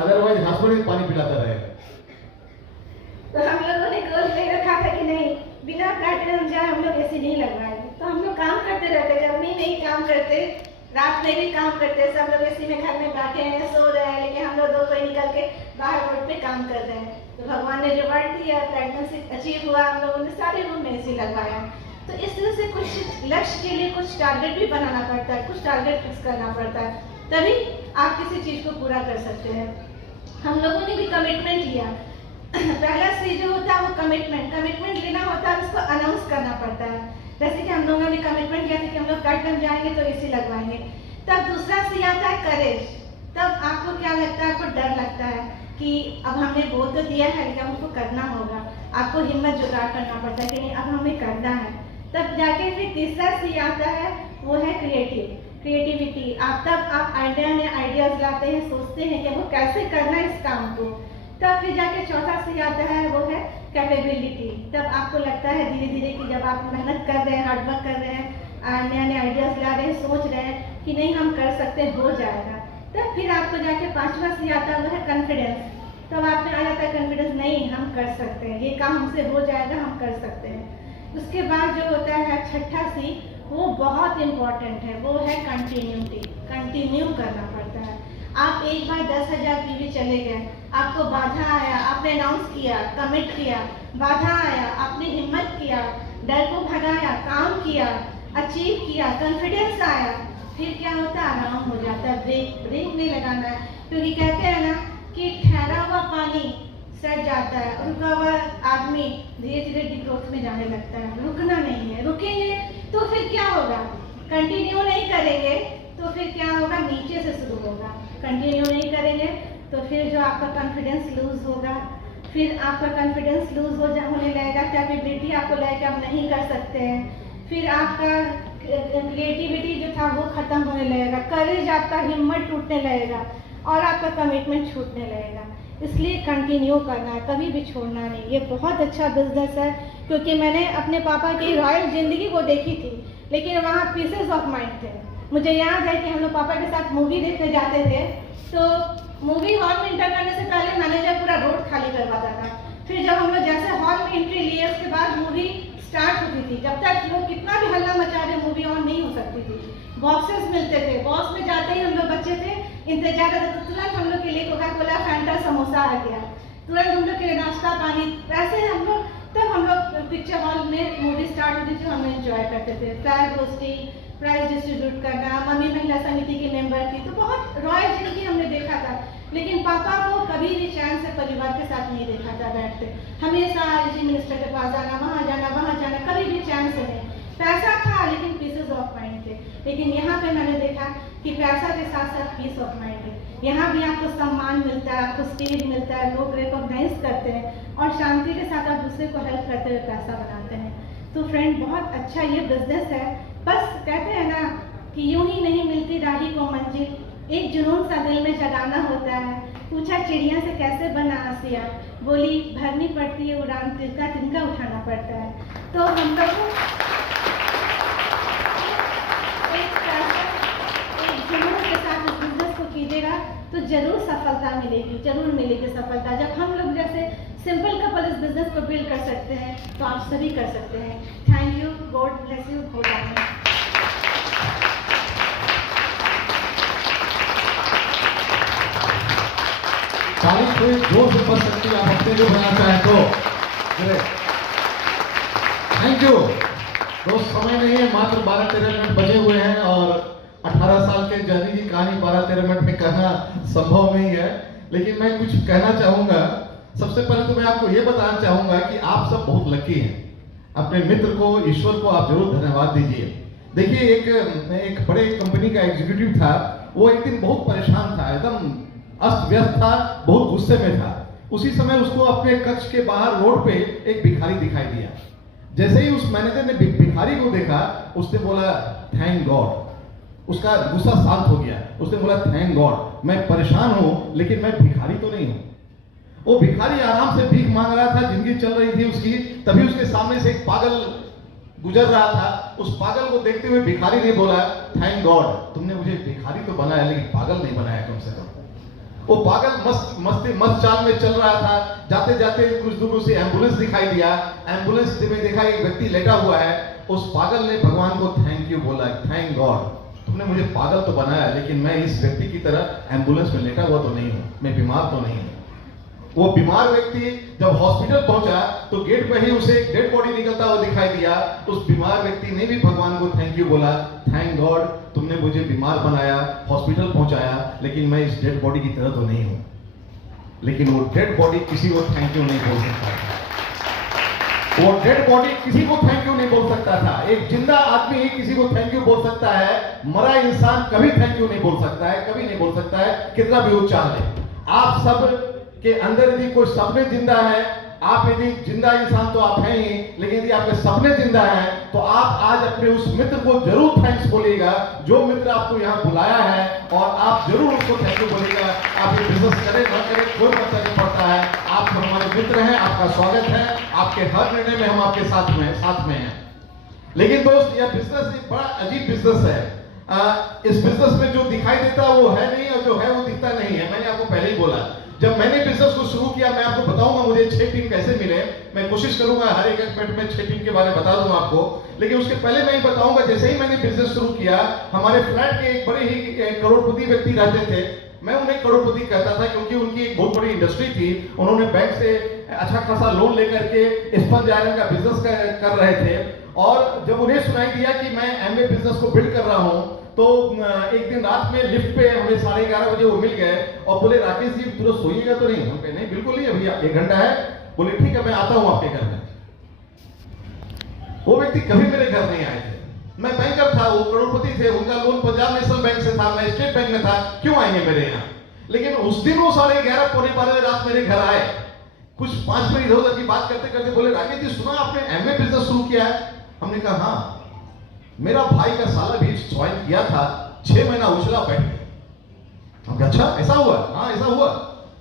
अदरवाइज हस्बैंड भी पानी पिलाता रहेगा। तो हम लोगों ने गोल ले रखा था कि नहीं, बिना प्लैटिनम जाए हम लोग एसी नहीं लगवाएंगे। तो हम लोग काम करते रहते, गर्मी में ही काम करते, रात में भी काम करते, सब लोग एसी में घर में बैठे हैं, सो रहे हैं, लेकिन हम लोग दो कोई निकल के बाहर रोड पे काम कर रहे हैं। तो भगवान ने रिवॉर्ड दिया, प्रेगनेंसी अचीव हुआ, हम लोगों ने सारे रूम में एसी लगवाया। तो इस तरह से कुछ लक्ष्य के लिए कुछ टारगेट भी बनाना पड़ता है, कुछ टारगेट फिक्स करना पड़ता है, तभी आप किसी चीज को पूरा कर सकते हैं। हम लोगों ने भी कमिटमेंट लिया। पहला चीज जो होता है वो कमिटमेंट लेना होता है, उसको अनाउंस करना पड़ता है। जैसे कि हम लोगों ने कमिटमेंट किया था कि हम लोग प्लैटिनम जाएंगे तो एसी लगवाएंगे। तब दूसरा सी आता है करेज। तब आपको क्या लगता है? आपको डर लगता है कि अब हमने बोल तो दिया है, लेकिन हमको करना होगा। आपको हिम्मत जुटाव करना पड़ता है कि नहीं, अब हमें करना है। तब जाके फिर तीसरा सी आता है, वो है क्रिएटिविटी। आप आइडियाज लाते हैं, सोचते हैं कि वो कैसे करना है इस काम को। तब फिर जाके चौथा सी आता है, वो है कैपेबिलिटी। तब आपको लगता है धीरे धीरे कि जब आप मेहनत कर रहे हैं, हार्डवर्क कर रहे हैं, नए आइडियाज ला रहे हैं, सोच रहे हैं कि नहीं हम कर सकते, हो जाएगा। तब फिर आपको जाके पांचवा सी आता है, वो है कॉन्फिडेंस। तब आप में आ जाता है कॉन्फिडेंस, नहीं हम कर सकते हैं, ये काम हमसे हो जाएगा, हम कर सकते हैं। उसके बाद जो होता है छठा सी, वो बहुत इम्पोर्टेंट है, वो है कंटिन्यूटी। कंटिन्यू करना पड़ता है। आप एक बार 10,000 PV चले गए, आपको बाधा आया, आपने अनाउंस किया, कमिट किया, बाधा आया, आपने हिम्मत किया, डर को भगाया, काम किया, अचीव किया, कॉन्फिडेंस आया, फिर क्या होता है? आराम हो जाता है। ब्रेक नहीं लगाना है, क्योंकि कहते हैं ना कि ठहरा हुआ पानी सड़ जाता है, रुका हुआ आदमी धीरे धीरे डिग्रोथ में जाने लगता है। रुकना नहीं है, रुकेंगे तो फिर क्या होगा? कंटिन्यू नहीं करेंगे तो फिर क्या होगा? नीचे से शुरू होगा। कंटिन्यू नहीं करेंगे तो फिर जो आपका कॉन्फिडेंस लूज होगा, फिर आपका कॉन्फिडेंस लूज होने लगेगा, कैपेबिलिटी आपको लगेगा आप नहीं कर सकते हैं, फिर आपका क्रिएटिविटी जो था वो खत्म होने लगेगा, करेज आपका, हिम्मत टूटने लगेगा और आपका कमिटमेंट छूटने लगेगा। इसलिए कंटिन्यू करना है, कभी भी छोड़ना नहीं। ये बहुत अच्छा बिजनेस है, क्योंकि मैंने अपने पापा की रॉयल जिंदगी को देखी थी, लेकिन वहाँ पीसेस ऑफ माइंड थे। मुझे याद है कि हम लोग पापा के साथ मूवी देखने जाते थे, तो मूवी हॉल में एंटर करने से पहले मैनेजर पूरा रोड खाली करवाता था। फिर जब हम लोग जैसे हॉल में एंट्री लिए, उसके बाद मूवी स्टार्ट होती थी। जब तक लोग कितना भी हल्ला मचा रहे, मूवी ऑन नहीं हो सकती थी। बॉक्सेस मिलते थे, बॉक्स में जाते ही हम लोग बच्चे थे, इंतजार करते थे, तुरंत हम लोग के लिए कोका कोला, फैंटा, समोसा आ गया, तुरंत हम लोग के लिए नाश्ता पानी, ऐसे हम लोग तब हम लोग पिक्चर हॉल में मूवी स्टार्ट होती थी, हम एंजॉय करते थे, फ्लैग होस्टिंग, प्राइज डिस्ट्रीब्यूट करना। मम्मी महिला समिति की मेंबर थी, तो बहुत रॉयल जिंदगी हमने देखा था। लेकिन पापा को कभी भी चैन से परिवार के साथ नहीं देखा था बैठते, हमेशा जी मिनिस्टर के पास जाना, वहाँ जाना, कभी भी चैन से नहीं। पैसा था लेकिन पीसेस ऑफ माइंड थे। लेकिन यहाँ पे मैंने देखा कि पैसा के साथ साथ पीस ऑफ माइंड है। यहाँ भी आपको सम्मान मिलता है, आपको स्टेज मिलता है, लोग रिकॉग्नाइज करते हैं और शांति के साथ आप दूसरे को हेल्प करते हुए पैसा बनाते हैं। तो फ्रेंड, बहुत अच्छा ये बिजनेस है। बस कहते हैं ना कि यूं ही नहीं मिलती राही को मंजिल, एक जुनून सा दिल में जगाना होता है। पूछा चिड़िया से कैसे बना आसिया, बोली भरनी पड़ती है उड़ान, तिनका तिनका उठाना पड़ता है। तो हम लोग को एक जुनून के साथ इस बिजनेस को कीजिएगा तो जरूर सफलता मिलेगी, जरूर मिलेगी सफलता। जब हम लोग जैसे सिंपल कपल इस बिजनेस को बिल्ड कर सकते हैं तो आप सभी कर सकते हैं। Thank you, God bless you, God bless. तारीफ कोई जोर से पढ़ सकती है, आप अपने जो बनाना चाहें तो। थैंक यू दोस्त। समय नहीं है, मात्र 12-13 मिनट बचे हुए हैं और 18 साल के जर्नी की कहानी 12-13 मिनट में कहना संभव नहीं है, लेकिन मैं कुछ कहना चाहूंगा। सबसे पहले तो मैं आपको ये बताना चाहूंगा कि आप सब बहुत लकी हैं। अपने मित्र को, ईश्वर को आप जरूर धन्यवाद दीजिए। देखिए, एक बड़े कंपनी का एग्जीक्यूटिव था, वो एक दिन बहुत परेशान था, एकदम अस्त व्यस्त था, बहुत गुस्से में था। उसी समय उसको अपने कक्ष के बाहर रोड पे एक भिखारी दिखाई दिया। जैसे ही उस मैनेजर ने भिखारी को देखा, उसने बोला थैंक गॉड। उसका गुस्सा शांत हो गया। उसने बोला थैंक गॉड, मैं परेशान हूं लेकिन मैं भिखारी तो नहीं हूं। वो भिखारी आराम से भीख मांग रहा था, जिंदगी चल रही थी उसकी। तभी उसके सामने से एक पागल गुजर रहा था। उस पागल को देखते हुए भिखारी ने बोला थैंक गॉड, तुमने मुझे भिखारी तो बनाया लेकिन पागल नहीं बनाया कम से कम। वो पागल मस्त चाल में चल रहा था। जाते जाते कुछ दूर से एम्बुलेंस दिखाई दिया। एम्बुलेंस में देखा एक व्यक्ति लेटा हुआ है। उस पागल ने भगवान को थैंक यू बोला, थैंक गॉड, तुमने मुझे पागल तो बनाया लेकिन मैं इस व्यक्ति की तरह एम्बुलेंस में लेटा हुआ तो नहीं हूं, मैं बीमार तो नहीं हूं। वो बीमार व्यक्ति जब हॉस्पिटल पहुंचा तो गेट पे ही उसे एक डेड बॉडी निकलता हुआ दिखाई दिया। उस बीमार व्यक्ति ने भी भगवान को थैंक यू बोला, थैंक गॉड, तुमने मुझे बीमार बनाया, हॉस्पिटल पहुंचाया, लेकिन मैं इस डेड बॉडी की तरह तो नहीं हूं। लेकिन वो डेड बॉडी किसी को थैंक यू नहीं बोल सकता था। वो डेड बॉडी किसी को थैंक यू नहीं बोल सकता था। एक जिंदा आदमी ही किसी को थैंक यू बोल सकता है। मरा इंसान कभी थैंक यू नहीं बोल सकता है, कभी नहीं बोल सकता है, कितना भी वो चाह ले। आप सब के अंदर यदि कोई सपने जिंदा है, आप यदि जिंदा इंसान तो आप हैं ही, लेकिन यदि आपके सपने जिंदा हैं तो आप आज अपने उस मित्र को जरूर थैंक्स बोलिएगा, जो मित्र आपको यहाँ बुलाया है, और आप जरूर उसको थैंक यू बोलिएगा। आप ये बिजनेस करें ना करें कोई फर्क नहीं पड़ता है। आप हमारे मित्र हैं, आपका स्वागत है, आपके हर निर्णय में हम आपके साथ में हैं। लेकिन दोस्त, यह बिजनेस एक बड़ा अजीब बिजनेस है। इस बिजनेस में जो दिखाई देता है वो है नहीं, और जो है वो दिखता नहीं है। मैंने आपको पहले ही बोला, जब मैंने बिजनेस को शुरू किया, मैं आपको बताऊंगा मुझे 6 टीम कैसे मिले। मैं कोशिश करूंगा हर एक मिनट में 6 टीम के बारे में बता दूंगा आपको। लेकिन उसके पहले मैं ये बताऊंगा, जैसे ही मैंने बिजनेस शुरू किया, हमारे फ्लैट के एक बड़े ही करोड़पति व्यक्ति रहते थे। मैं उन्हें करोड़पति कहता था क्योंकि उनकी एक बहुत बड़ी इंडस्ट्री थी। उन्होंने बैंक से अच्छा खासा लोन लेकर के स्पंज आयरन का बिजनेस कर रहे थे। और जब उन्हें सुनाई दिया कि मैं एमवे बिजनेस को बिल्ड कर रहा हूं, तो एक दिन रात में लिफ्ट पे हमें 11:30 बजे वो मिल गए और बोले राकेश जी तुरंत सोइएगा तो नहीं? हम कहे नहीं बिल्कुल नहीं, अभी 1 घंटा है। बोले ठीक है, मैं आता हूं आपके घर में। वो व्यक्ति कभी मेरे घर नहीं आए थे। मैं बैंकर था, वो करोड़पति थे, उनका लोन पंजाब नेशनल बैंक से था, मैं स्टेट बैंक में था, क्यों आएंगे मेरे यहाँ? लेकिन उस दिन वो 11:30 पौने 12 रात मेरे घर आए। कुछ 5 मिनट इधर उधर की बात करते करते बोले राकेश जी सुना आपने एमवे बिजनेस शुरू किया है? हमने कहा हाँ, मेरा भाई का साला भी ज्वाइन किया था, 6 महीना उछला बैठ गया। हम कहा अच्छा ऐसा हुआ? हाँ ऐसा हुआ।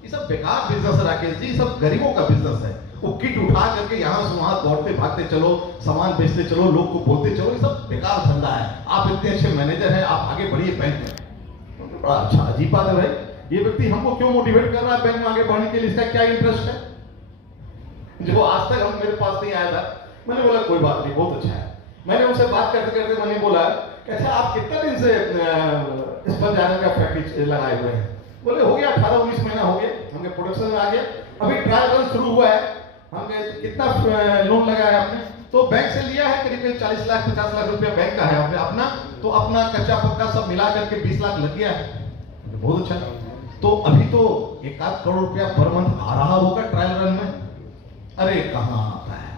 ये सब बेकार बिजनेस है राकेश जी, सब गरीबों का बिजनेस है। वो किट उठा करके यहाँ से वहां दौड़ते भागते चलो, सामान बेचते चलो, लोग को बोलते चलो, ये सब बेकार धंधा है। आप इतने अच्छे मैनेजर हैं, आप आगे बढ़िए बैंक में। बड़ा अच्छा अजीब बात है भाई, ये व्यक्ति हमको क्यों मोटिवेट कर रहा है बैंक में आगे बढ़ने के लिए? इसका क्या इंटरेस्ट है? जो आज तक हम मेरे पास नहीं आया था। मैंने बोला कोई बात नहीं, बहुत अच्छा है। मैंने उनसे बात करते करते मैंने बोला कि अच्छा आप कितना दिन से स्पंज आयरन का फैक्ट्री लगाए हुए हैं? बोले हो गया 18-19 महीना हो गए, हमके प्रोडक्शन में आ गया। अभी ट्रायल रन शुरू हुआ है, हम गए तो कितना लोन लगाया आपने? तो बैंक से लिया है करीब 40 लाख 50 लाख रुपया बैंक का है आपने अपना, तो अपना कच्चा पक्का सब मिला करके 20 लाख लग गया है। बहुत अच्छा। तो अभी तो 1 करोड़ रुपया पर मंथ आ रहा होगा ट्रायल रन में। अरे कहां आता है,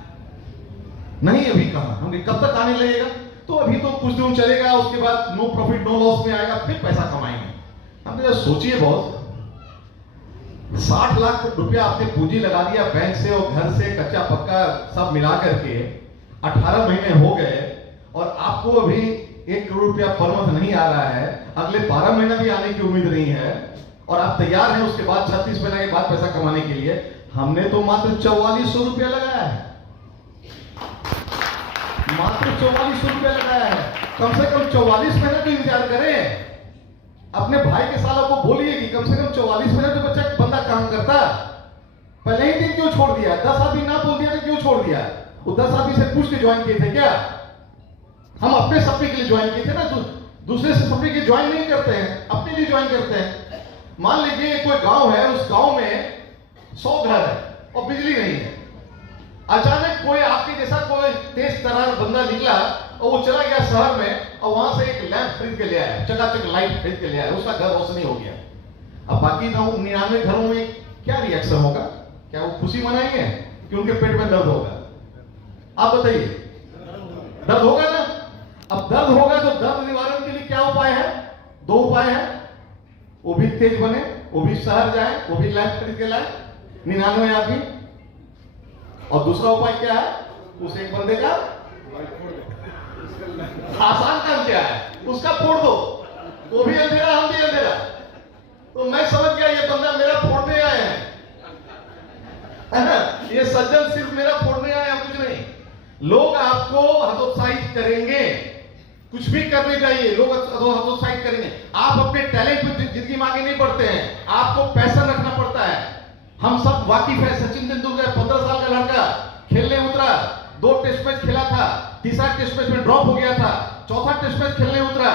नहीं अभी कहां, हम कब तक आने लगेगा? तो अभी तो कुछ दिन चलेगा, उसके बाद नो प्रॉफिट नो लॉस में आएगा, फिर पैसा कमाएंगे। हमने सोचिए बॉस, 60 लाख रुपया आपने पूंजी लगा दिया बैंक से और घर से कच्चा पक्का सब मिला करके 18 महीने हो गए और आपको अभी 1 करोड़ रुपया पर मंथ नहीं आ रहा है, अगले 12 महीना भी आने की उम्मीद नहीं है और आप तैयार हैं उसके बाद 36 महीने के बाद पैसा कमाने के लिए। हमने तो मात्र 4400 रुपया लगाया है, मात्र 4400 रुपया लगाया है। कम से कम 44 महीने तो इंतजार करें। अपने भाई के सालों को बोलिए कि कम से कम 44 महीने तो बच्चा बंदा काम करता। पहले ही दिन क्यों छोड़ दिया? 10 आदमी ना बोल दिया तो क्यों छोड़ दिया? वो 10 आदमी से पूछ के ज्वाइन किए थे क्या? हम अपने सपने के लिए ज्वाइन किए थे ना, दूसरे से सपने के ज्वाइन नहीं करते हैं, अपने लिए ज्वाइन करते हैं। मान लीजिए कोई गांव है, उस गांव में 100 घर है और बिजली नहीं है। अचानक कोई आपके जैसा कोई तेज तरार बंदा निकला और वो चला गया शहर में और वहां से एक लैंप खरीद के ले आया, चकाचक लाइट खरीद के ले आया, उसका घर रोशनी हो गया। अब बाकी 99 घरों में क्या रिएक्शन होगा? क्या वो खुशी मनाएंगे कि उनके पेट में दर्द होगा? आप बताइए, दर्द होगा ना? अब दर्द होगा तो दर्द निवारण के लिए क्या उपाय है? 2 उपाय है। वो भी तेज बने, वो भी शहर जाए, वो भी लैंप खरीद के लाए 99 आदमी। और दूसरा उपाय क्या है? उस एक बंदे का आसान काम क्या है? उसका फोड़ दो, वो भी अंधेरा हम भी अंधेरा। तो मैं समझ गया ये बंदा मेरा फोड़ने आए हैं, है ना? ये सज्जन सिर्फ मेरा फोड़ने आए हैं, कुछ नहीं। लोग आपको हतोत्साहित करेंगे, कुछ भी करने चाहिए लोग हतोत्साहित करेंगे। आप अपने टैलेंट पे जिंदगी में आगे नहीं बढ़ते हैं, आपको पैसा रखना पड़ता है। हम सब वाकिफ है, सचिन तेंदुलकर 15 साल का लड़का खेलने उतरा, 2 टेस्ट मैच खेला था, तीसरा टेस्ट मैच में ड्रॉप हो गया था, चौथा टेस्ट मैच खेलने उतरा,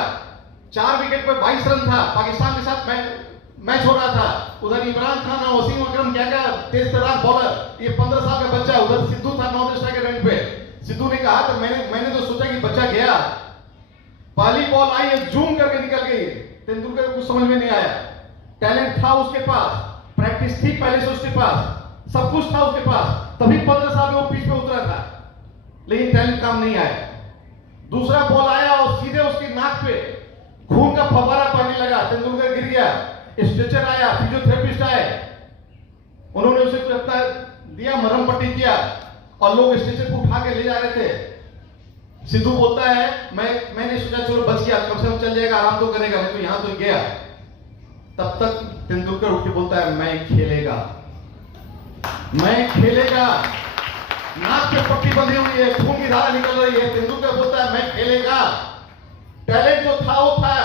4 विकेट पर 22 रन था, पाकिस्तान के साथ मैच हो रहा था। उधर इमरान खान और वसीम अकरम क्या तेज तर्रार बॉलर, ये 15 साल का बच्चा, उधर सिद्धू था नॉर्थ ईस्ट के रैंक पे। सिद्धू ने कहा तो मैंने तो सोचा कि बच्चा गया, पहली बॉल आई जूम करके निकल गई, तेंदुलकर को कुछ समझ में नहीं आया। टैलेंट था उसके पास, प्रैक्टिस थी पहले से उसके पास, सब कुछ था उसके पास, तभी 15 साल में वो पिच पे उतरा था, लेकिन टैलेंट काम नहीं आया। दूसरा बॉल आया और सीधे उसकी नाक पे खून का फव्वारा पड़ने लगा, तेंदुलकर गिर गया। स्ट्रेचर आया, फिजियोथेरेपिस्ट आए, उन्होंने उसे अपना दिया, मरहम पट्टी किया और लोग स्ट्रेचर को उठा के ले जा रहे थे। सिद्धू बोलता है मैंने सोचा चलो बच गया, कम से कम चल जाएगा, आराम तो करेगा, नहीं तो यहां तो गया। तब तक तेंदुलकर उठ के बोलता है मैं खेलेगा, मैं खेलेगा। नाक पे पट्टी बंधी हुई है, खून की धारा निकल रही है, तेंदुलकर बोलता है मैं खेलेगा। टैलेंट जो था वो था,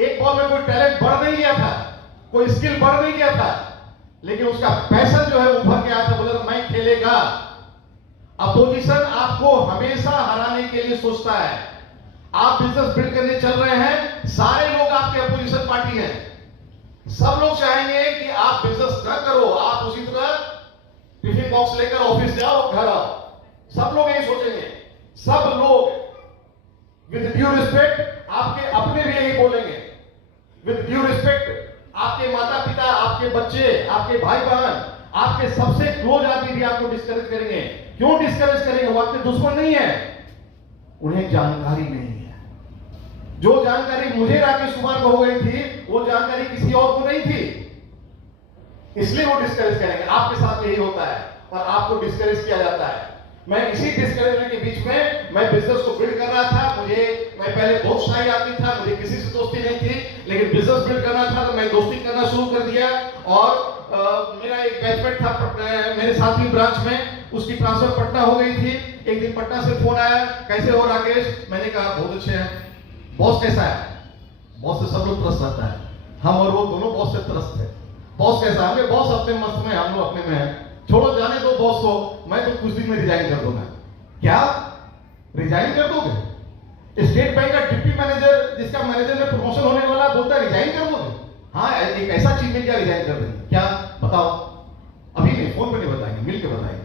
एक बॉल में कोई टैलेंट बढ़ नहीं गया था, कोई स्किल बढ़ नहीं गया था, लेकिन उसका पैशन जो है उभर के आया था, बोला मैं खेलेगा। अपोजिशन आपको हमेशा हराने के लिए सोचता है। आप बिजनेस बिल्ड करने चल रहे हैं, सारे लोग आपके अपोजिशन पार्टी हैं, सब लोग चाहेंगे कि आप बिजनेस न करो, आप उसी तरह टिफिन बॉक्स लेकर ऑफिस जाओ, घर आओ, सब लोग यही सोचेंगे। सब लोग विद ड्यू रिस्पेक्ट आपके अपने भी यही बोलेंगे, विद ड्यू रिस्पेक्ट आपके माता पिता, आपके बच्चे, आपके भाई बहन, आपके सबसे क्लोज आदमी भी आपको डिस्करेज करेंगे। क्यों डिस्करेज करेंगे? वो आपके दुश्मन नहीं है, उन्हें जानकारी नहीं है। जो जानकारी मुझे राकेश कुमार को हो गई थी, वो जानकारी किसी और को नहीं थी, इसलिए वो डिस्करेज करेंगे। आपके साथ यही होता है और आपको डिस्करेज किया जाता है। मैं इसी डिस्करेजमेंट के बीच में मैं बिजनेस को बिल्ड कर रहा था। मैं पहले बहुत शाही आदमी था, मुझे किसी से दोस्ती नहीं थी, लेकिन बिजनेस बिल्ड करना था तो मैं दोस्ती करना शुरू कर दिया। और मेरा एक बैचमेट था मेरे साथी ब्रांच में, उसकी ट्रांसफर पटना हो गई थी। एक दिन पटना से फोन आया, कैसे हो राकेश? मैंने कहा बहुत अच्छे हैं। बॉस कैसा है? बॉस से सब लोग त्रस्त रहता है, हम और वो दोनों बॉस से त्रस्त है। बॉस कैसा है? बॉस अपने मस्त में, हम लोग अपने में है, छोड़ो जाने दो बॉस को, मैं तो कुछ दिन में रिजाइन कर दूंगा। क्या रिजाइन कर दोगे? स्टेट बैंक का डिप्टी मैनेजर, जिसका मैनेजर में प्रमोशन होने वाला, बोलता है रिजाइन कर दोगे? हाँ, एक ऐसा चीज में क्या रिजाइन कर देंगे? क्या बताओ? अभी नहीं, फोन पे नहीं बताएंगे, मिल के बताएंगे।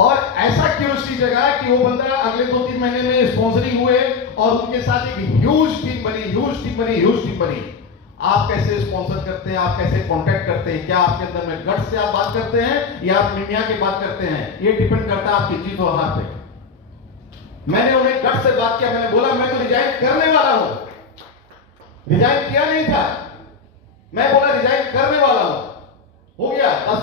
और ऐसा क्यूरियोसिटी जगह कि वो बंदा अगले 2-3 महीने में स्पॉन्सरिंग हुए और उनके साथ एक ह्यूज टीम बनी। आप कैसे स्पॉन्सर करते हैं, आप कैसे कांटेक्ट करते हैं, क्या आपके अंदर में गट से आप बात करते हैं या आप मीडिया की बात करते हैं, ये डिपेंड करता है आपकी जीत और हार पे। मैंने उन्हें गट से बात किया, मैंने बोला मैं तो रिजाइन करने वाला हूं, रिजाइन किया नहीं था, मैं बोला रिजाइन करने वाला हूं, हो गया 10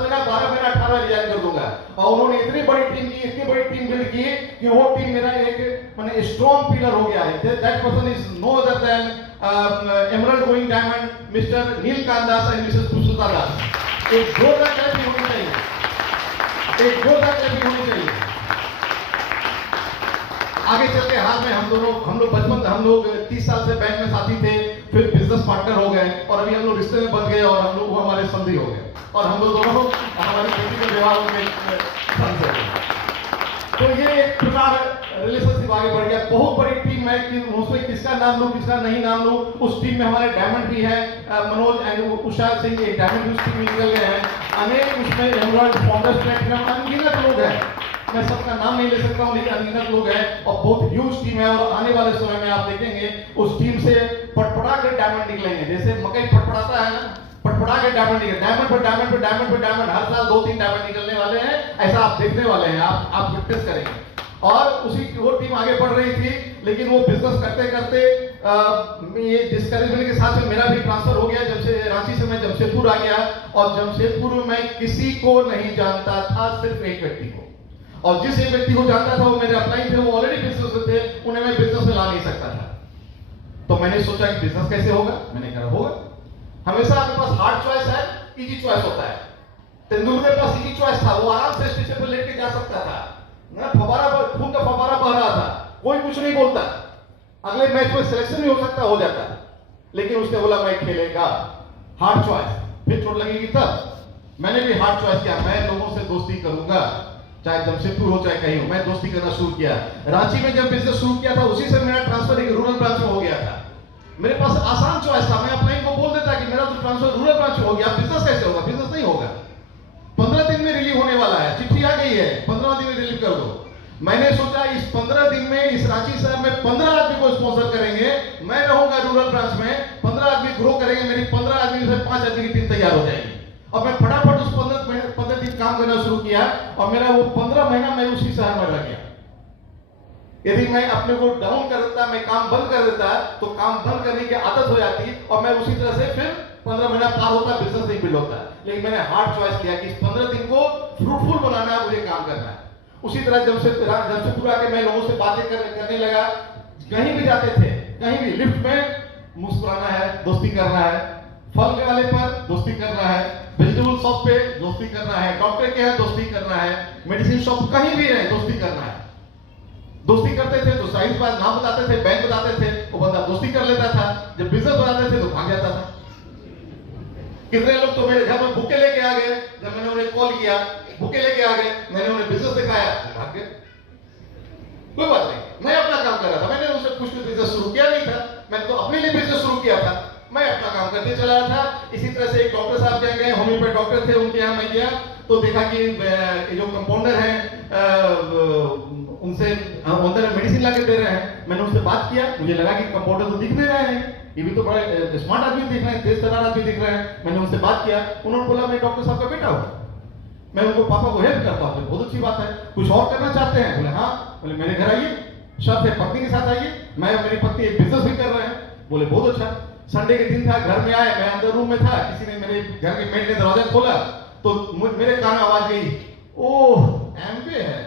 महीना 12 महीना 18 रिजाइन कर दूंगा। और उन्होंने इतनी बड़ी टीम बिल्ड की कि वो टीम मेरा एक माने स्ट्रॉन्ग पिलर हो गया है। That person is no other than emerald going diamond Mr Neelkant Das and Mrs Sushmita Das. एक जोरदार क्लैपिंग होनी चाहिए, एक जोरदार क्लैपिंग होनी चाहिए। आगे चल के हाल में हम लोग बचपन, हम लोग 30 साल से बैंक में साथी थे, फिर बिजनेस पार्टनर हो गए और अभी हम लोग रिश्ते में बन गए और हम लोग हमारे संधि हो गए और हम लोग दोनों हमारी बेटी के विवाह में संधि हो गए। तो ये एक प्रकार रिलेशनशिप आगे बढ़ गया। बहुत बड़ी टीम है कि उसमें किसका नाम लूं किसका नहीं नाम लूं। उस टीम में हमारे डायमंड भी है, मनोज एंड उषा सिंह एक डायमंड उस टीम में निकल गए हैं। अनेक उसमें एमरल्ड फाउंडर्स प्लेटिनम अनगिनत लोग हैं, मैं सबका नाम नहीं ले सकता हूं लेकिन अनगिनत लोग हैं और बहुत ह्यूज टीम है। और आने वाले समय में आप देखेंगे उस टीम से पटपटा कर डायमंड निकलेंगे, जैसे मकई पटपटाता है ना, पटपटा के डायमंड निकले, डायमंड पे डायमंड, हर साल 2-3 डायमंड निकलने वाले हैं। ऐसा आप देखने वाले हैं, आप विटनेस करेंगे। और उसी वो टीम आगे बढ़ रही थी, लेकिन वो बिजनेस करते करते ये डिस्करेजमेंट के साथ में मेरा भी ट्रांसफर हो गया। जब से रांची से मैं जमशेदपुर आ गया और जमशेदपुर में मैं किसी को नहीं जानता था, सिर्फ एक व्यक्ति को, और जिस एक व्यक्ति को जानता था वो मेरे अपलाइन थे, वो ऑलरेडी बिजनेस में थे, उन्हें मैं बिजनेस में ला नहीं सकता था। तो मैंने सोचा कि बिजनेस कैसे होगा, मैंने कहा होगा। हमेशा आपके पास हार्ड चॉइस है, इजी चॉइस होता है। तेंदुलकर के पास इजी चॉइस था, वो आराम से स्टेशन पर लेट के जा सकता था ना, खून का फव्वारा बह रहा था, कोई कुछ नहीं बोलता, अगले मैच में सिलेक्शन भी हो सकता, हो जाता। लेकिन उसने बोला मैं खेलेगा, हार्ड चॉइस। फिर चोट लगेगी तब मैंने भी हार्ड चॉइस किया, मैं लोगों से दोस्ती करूंगा, चाहे जमशेदपुर हो चाहे कहीं हो, मैं दोस्ती करना शुरू किया। रांची में जब बिजनेस शुरू किया था उसी से मेरा ट्रांसफर एक रूरल ब्रांच में हो गया था। मेरे पास आसान चॉइस था, मैं अपलाइन को बोल देता कि मेरा तो ट्रांसफर रूरल ब्रांच में हो गया, बिजनेस कैसे होगा, बिजनेस नहीं होगा, 15 दिन में रिलीव होने वाला है, चिट्ठी आ गई है, 15 दिन में रिलीव कर दो। मैंने सोचा इस 15 दिन में इस रांची शहर में 15 आदमी को स्पॉन्सर करेंगे, मैं रहूंगा रूरल ब्रांच में, 15 आदमी ग्रो करेंगे, मेरी 15 आदमी से 5 आदमी की टीम तैयार हो जाएगी। और मैं फटाफट उस 15 दिन काम करना शुरू किया और मेरा वो 15 महीना मैं उसी शहर में रह गया। यदि मैं अपने को डाउन कर देता, मैं काम बंद कर देता, तो काम बंद करने की आदत हो जाती और मैं उसी तरह से फिर 15 महीना पार होता, बिजनेस नहीं बिल्ड होता। लेकिन मैंने हार्ड चॉइस किया कि इस 15 दिन को फ्रूटफुल बनाना है, मुझे काम करना है। उसी तरह जमशेदपुर आके मैं लोगों से बातें करने लगा, कहीं भी जाते थे, कहीं भी लिफ्ट में मुस्कुराना है, दोस्ती करना है, फल वाले पर दोस्ती करना है, वेजिटेबल शॉप पे दोस्ती करना है, डॉक्टर के यहाँ दोस्ती करना है, मेडिसिन शॉप कहीं भी रहे दोस्ती करना है। दोस्ती करते थे तो साइज बात नाम बताते थे, बैंक बताते थे, वो बंदा दोस्ती कर लेता था। जब बिजनेस बनाते थे तो भाग जाता था। कितने लोग तो मेरे घर में बुके लेके आ गए, जब मैंने उन्हें कॉल किया बुके लेके आ गए, मैंने उन्हें बिजनेस दिखाया, भाग गए। कोई बात नहीं, मैं अपना काम कर रहा था, मैंने उनसे कुछ भी बिजनेस शुरू किया नहीं था, मैंने तो अपने लिए बिजनेस शुरू किया था, मैं अपना काम करते चला रहा था। इसी तरह से एक डॉक्टर साहब के गए, होम्योपैथ डॉक्टर थे, उनके यहाँ मैं गया तो देखा कि जो कंपाउंडर है उनसे अंदर मेडिसिन लाके दे रहे हैं। मैंने उनसे बात किया, मुझे लगा कि कंपाउंडर तो दिख नहीं रहे हैं, ये भी तो बड़े स्मार्ट आदमी दिख रहे हैं, तेज तर्रार आदमी दिख रहे हैं। मैंने उनसे बात किया, उन्होंने बोला मैं डॉक्टर साहब का बेटा हूँ, मैं उनको पापा को हेल्प करता हूँ। बहुत अच्छी बात है, कुछ और करना चाहते हैं? बोले हाँ। बोले मेरे घर आइए, शर्त है पत्नी के साथ आइए, मैं और मेरी पत्नी एक बिजनेस भी कर रहे हैं। बोले बहुत अच्छा। संडे के दिन था, घर में आए, मैं अंदर रूम में था, किसी ने मेरे घर के मेड ने दरवाजा खोला तो मेरे कान आवाज गई, ओह एमबे है,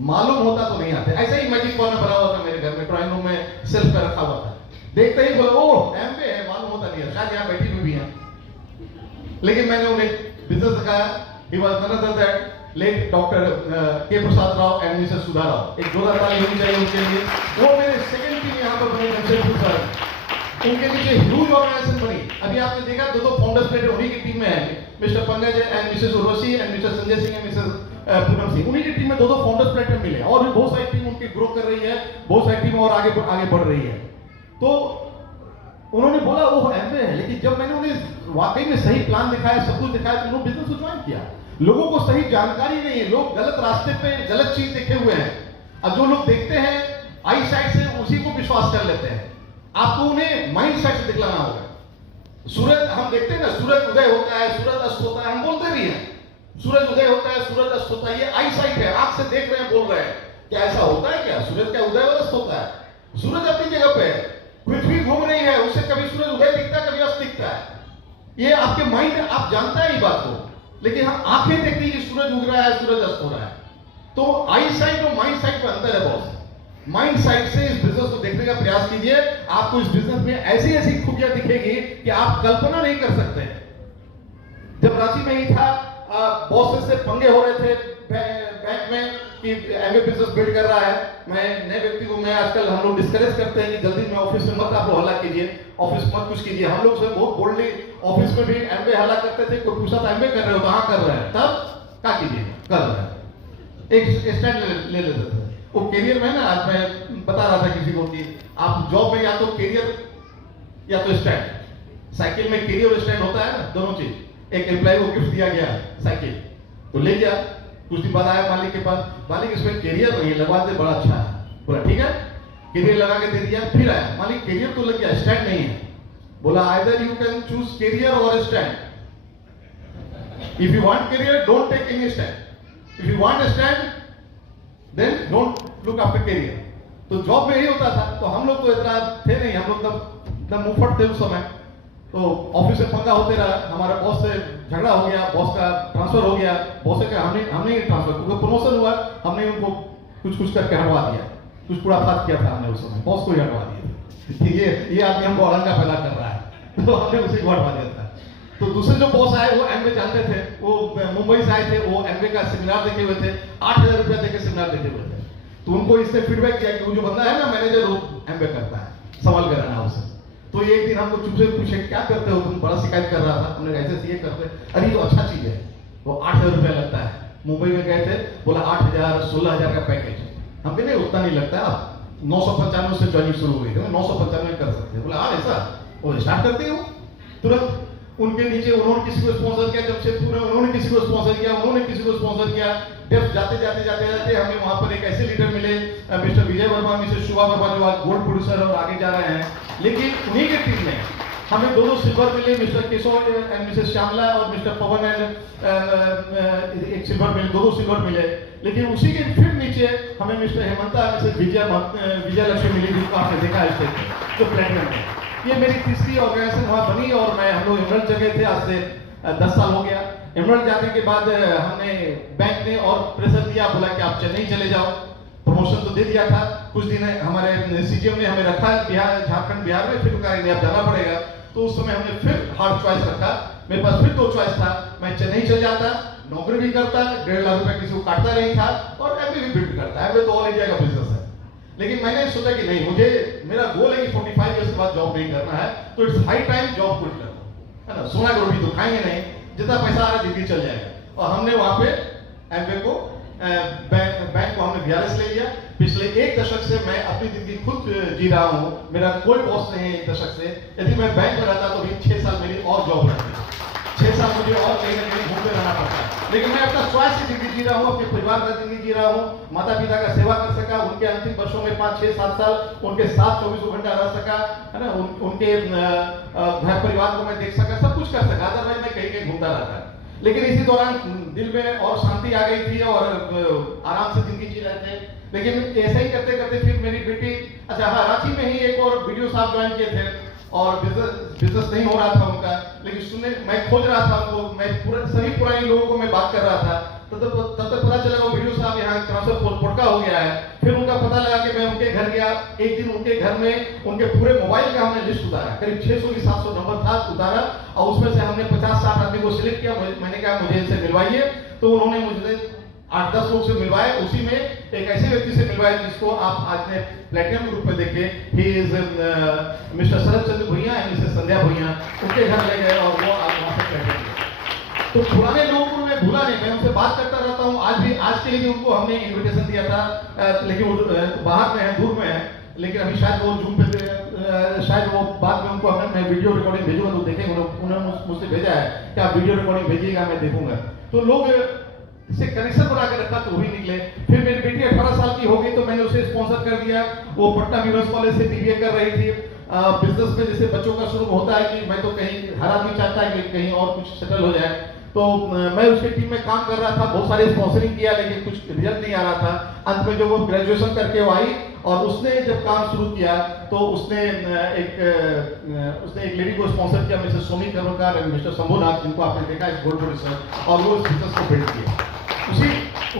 मालूम होता तो नहीं आते। ऐसा ही मैजिक कॉर्नर बना हुआ था मेरे घर में, ड्राइंग रूम में सेल्फ पे रखा हुआ था। देखते ही बोला ओह एमबे है, मालूम होता नहीं है, शायद यहाँ बैठी हुई भी है। लेकिन मैंने उन्हें बिजनेस दिखाया। He was none other that late doctor K Prasad Rao and Mrs Sudha Rao. एक जोरदार ताली होनी चाहिए उनके लिए। वो मेरे सेकंड टीम यहाँ पर बने जमशेदपुर सर, उनके नीचे ह्यूज ऑर्गेनाइजेशन बनी। अभी आपने देखा दो फाउंडर्स प्लेटर उन्हीं की टीम में है, mister Pankaj and Mrs Urvashi and mister Sanjay Singh and Mrs Poonam Singh. उन्हीं की टीम में दो फाउंडर्स प्लेटर मिले और भी बहुत सारी टीम उनकी ग्रो कर रही है, बहुत सारी टीम और आगे बढ़ रही है। तो उन्होंने बोला वो एमबे है, लेकिन जब मैंने उन्हें वाकई में सही प्लान दिखाया, सब कुछ दिखाया, तो उन्होंने बिजनेस को ज्वाइन किया। लोगों को सही जानकारी नहीं है, लोग गलत रास्ते पे गलत चीज देखे हुए हैं, और जो लोग देखते हैं आई साइड से उसी को विश्वास कर लेते हैं। आपको उन्हें माइंड सेट से दिखलाना होगा। सूरज हम देखते हैं ना, सूरज उदय होता है, सूरज अस्त होता है, हम बोलते भी हैं सूरज उदय होता है, सूरज अस्त होता है। ये आई साइट है, आंख से देख रहे हैं, बोल रहे हैं। क्या ऐसा होता है क्या? सूरज क्या उदय और अस्त होता है? सूरज अपनी जगह पे है, पृथ्वी घूम रही है, उससे कभी सूरज उदय दिखता है, कभी अस्त दिखता है। ये आपके माइंड में आप जानता है ये बात को, लेकिन हम आंखें देखती है कि सूरज उग रहा है, सूरज अस्त हो रहा है। तो आई साइट और माइंड साइट में अंतर है बॉस। माइंड साइट से इस बिजनेस को देखने का प्रयास कीजिए, आपको इस बिजनेस में ऐसी ऐसी खूबियां दिखेगी कि आप कल्पना नहीं कर सकते। जब रांची में ही था, बॉसेस से पंगे हो रहे थे बैंक में कि एमए बिजनेस बिल्ड कर रहा है। मैं नए व्यक्ति को, मैं आजकल हम लोग डिस्करेज करते हैं कि जल्दी में ऑफिस में मत आप लोग हल्ला कीजिए, ऑफिस मत कुछ कीजिए। हम लोग से बहुत बोल्डली ऑफिस में भी एमए हल्ला करते थे। कोई पूछा था एमए कर रहे हो? कहाँ कर रहे हैं? तब क्या कीजिए, कर रहे हैं, एक स्टैंड ले लेते थे। वो करियर में ना, आज मैं बता रहा था किसी को कि आप जॉब में या तो करियर या तो स्टैंड। साइकिल में करियर और स्टैंड होता है ना, दोनों चीज। एक एम्प्लॉय को गिफ्ट दिया गया साइकिल, तो ले गया, कुछ दिन बाद आया मालिक के पास, मालिक इसमें करियर नहीं लगवा दे, बड़ा अच्छा है। बोला ठीक है, करियर लगा के दे दिया। फिर आया मालिक, करियर तो लग गया, स्टैंड नहीं है। बोला either you can choose career और stand. If you want career don't take any stand, if you want stand then don't look after career. तो जॉब में यही होता था। तो हम लोग तो इतना थे नहीं, हम लोग तब मुफ्त थे उस समय। तो ऑफिस में पंगा होते रहा, हमारा बॉस से झगड़ा हो गया, बॉस का ट्रांसफर हो गया। बॉस से कहा हमने ट्रांसफर, क्योंकि प्रमोशन हुआ, हमने उनको कुछ कुछ करके हटवा दिया, कुछ पूरा फात किया था हमने उस समय, बॉस को ही हटवा दिया। ये आदमी हमको अड़ंगा पैदा कर रहा है, तो हमने उसे को हटवा दिया था। तो दूसरे जो बॉस आए वो एमवे जानते थे, वो मुंबई से आए थे, वो एमवे का सेमिनार देखे हुए थे, 8,000 रुपया देके सेमिनार देखे हुए थे। तो उनको इससे फीडबैक किया कि वो जो बंदा है ना मैनेजर, वो एमवे करता है, सवाल कराना उससे। तो एक दिन हमको चुप से पूछे क्या करते हो तुम, बड़ा शिकायत कर रहा था। हमने ऐसे ये करते, अरे तो अच्छा चीज है, वो 8,000 रुपया लगता है। मुंबई में गए थे, बोला 8,000 16,000 का पैकेज। हम कहते उतना नहीं लगता, आप 995 से ज्वाइनिंग शुरू हुई थी, 995 कर सकते हैं। बोला हाँ ऐसा, वो स्टार्ट करते हो तुरंत। उनके नीचे उन्होंने किसी को स्पॉन्सर किया, जमशेदपुर में उन्होंने किसी को स्पॉन्सर किया, उन्होंने किसी को स्पॉन्सर किया। डेप्थ जाते जाते जाते जाते हमें वहां पर एक ऐसे लीडर मिले, मिस्टर विजय वर्मा, मिसेस शुभा वर्मा, जो आज गोल्ड प्रोड्यूसर और आगे जा रहे हैं। लेकिन उन्हीं के टीम में हमें दोनों सिल्वर मिले, Mr Kishore and Mrs Shyamala, और मिस्टर पवन एंड एक सिल्वर मिले, दोनों सिल्वर मिले। लेकिन उसी के फिर नीचे हमें मिस्टर हेमंता, मिसेस विजय लक्ष्मी मिली, जिनको आपने देखा है जो प्लेटिनम है। ये मेरी तीसरी ऑर्गेनाइजेशन वहां बनी, और मैं हम लोग एमरल्ड जगह थे, आज से 10 साल हो गया। एमरल्ड जाने के बाद हमने बैंक ने और प्रेशर दिया, बोला कि आप चेन्नई चले जाओ। प्रमोशन तो दे दिया था, कुछ दिन हमारे सीजीएम ने हमें रखा बिहार, झारखंड बिहार में, फिर कहा आप जाना पड़ेगा। तो उस समय हमने फिर हार्ड चॉइस रखा। मेरे पास फिर 2 चॉइस था, मैं चेन्नई चल जाता, नौकरी भी करता, 1.5 लाख रुपया किसी को काटता नहीं था, और एमए भी बिल्ड करता। एमए तो ऑल इंडिया का बिजनेस है। लेकिन मैंने सोचा कि नहीं, मुझे मेरा गोल है कि 45 ईयर्स के बाद जॉब नहीं करना है, तो it's high time job quit कर दो, है ना। सोना का रोटी तो खाएंगे नहीं, जितना पैसा आ रहा है जिंदगी चल जाएगा। और हमने वहां पे एमवे को बैंक को हमने बीआरएस ले लिया। पिछले 1 दशक से मैं अपनी जिंदगी खुद जी रहा हूँ, मेरा कोई बॉस नहीं है 1 दशक से। यदि मैं बैंक में रहता तो भी 6 साल मेरी और जॉब रहती, 6 साल मुझे और कहीं ना कहीं घूमते रहना पड़ता है। लेकिन मैं अपना चॉइस की जिंदगी जी रहा हूँ, अपने परिवार का जिंदगी जी रहा हूँ, माता पिता का सेवा कर सका, उनके अंतिम वर्षों में 5, 6, 7 साल उनके साथ 24 घंटा रह सका, है ना। उनके घर परिवार को मैं देख सका, सब कुछ कर सका। अदरवाइज मैं कहीं कहीं घूमता रहता है। लेकिन इसी दौरान दिल में और शांति आ गई थी, और आराम से जिंदगी जी रहे थे। लेकिन ऐसा ही करते करते फिर मेरी बेटी, अच्छा हाँ, रांची में ही एक और वीडियो साहब ज्वाइन किए थे, और बिजनेस नहीं हो रहा था उनका। लेकिन सुनने मैं खोज रहा था उनको, मैं सभी पुराने लोगों को मैं बात कर रहा था। तब तक पता चला वो वीडियो साहब यहाँ ट्रांसफर पोटका हो गया है। फिर उनका पता लगा कि मैं उनके घर गया। एक दिन उनके घर में उनके पूरे मोबाइल का हमने लिस्ट उतारा, करीब 600 की 700 नंबर था, उतारा, और उसमें से हमने 50-60 आदमी को सिलेक्ट किया। मैंने कहा मुझे इनसे मिलवाइए। तो उन्होंने मुझे 8-10 लोग से मिलवाए। उसी में एक ऐसे व्यक्ति से मिलवाए जिसको आप आज ने प्लेटिनम ग्रुप में देखे, ही इज मिस्टर शरद चंद्र भुइया एंड मिसेस संध्या भुइया। उनके घर ले गए और वो आज वहां से प्लेटिनम। तो पुराने लोगों को मैं भूला नहीं, मैं उनसे बात करता रहता हूँ। आज के लिए भी उनको हमने इन्विटेशन दिया था, लेकिन वो बाहर में है, दूर में है। लेकिन अभी शायद वो जूम पे शायद वो बाद में उनको मैं वीडियो रिकॉर्डिंग भेजूंगा तो देखेंगे, उन्होंने मुझसे भेजा है कि आप वीडियो रिकॉर्डिंग भेजिएगा, मैं देखूंगा। तो लोग से कनेक्शन बना के रखा तो भी निकले। फिर मेरी बेटी 18 साल की हो गई तो मैंने उसे स्पॉन्सर कर दिया। वो पटना यूनिवर्स कॉलेज से बीबीए कर रही थी। बिजनेस में जैसे बच्चों का शुरू होता है कि मैं तो कहीं, हर आदमी चाहता है कि कहीं और कुछ सेटल हो जाए, तो मैं उसके टीम में काम कर रहा था, बहुत सारे स्पॉन्सरिंग किया लेकिन कुछ रिजल्ट नहीं आ रहा था। अंत में जब वो ग्रेजुएशन करके वो आई और उसने जब काम शुरू किया तो उसने एक लेडी को स्पॉन्सर किया, मिस्टर सोमी कर्मकार और मिस्टर शंभुनाथ, जिनको आपने देखा इस गोल्ड रिसर्च, और वो इस बिजनेस को बिल्ड किया।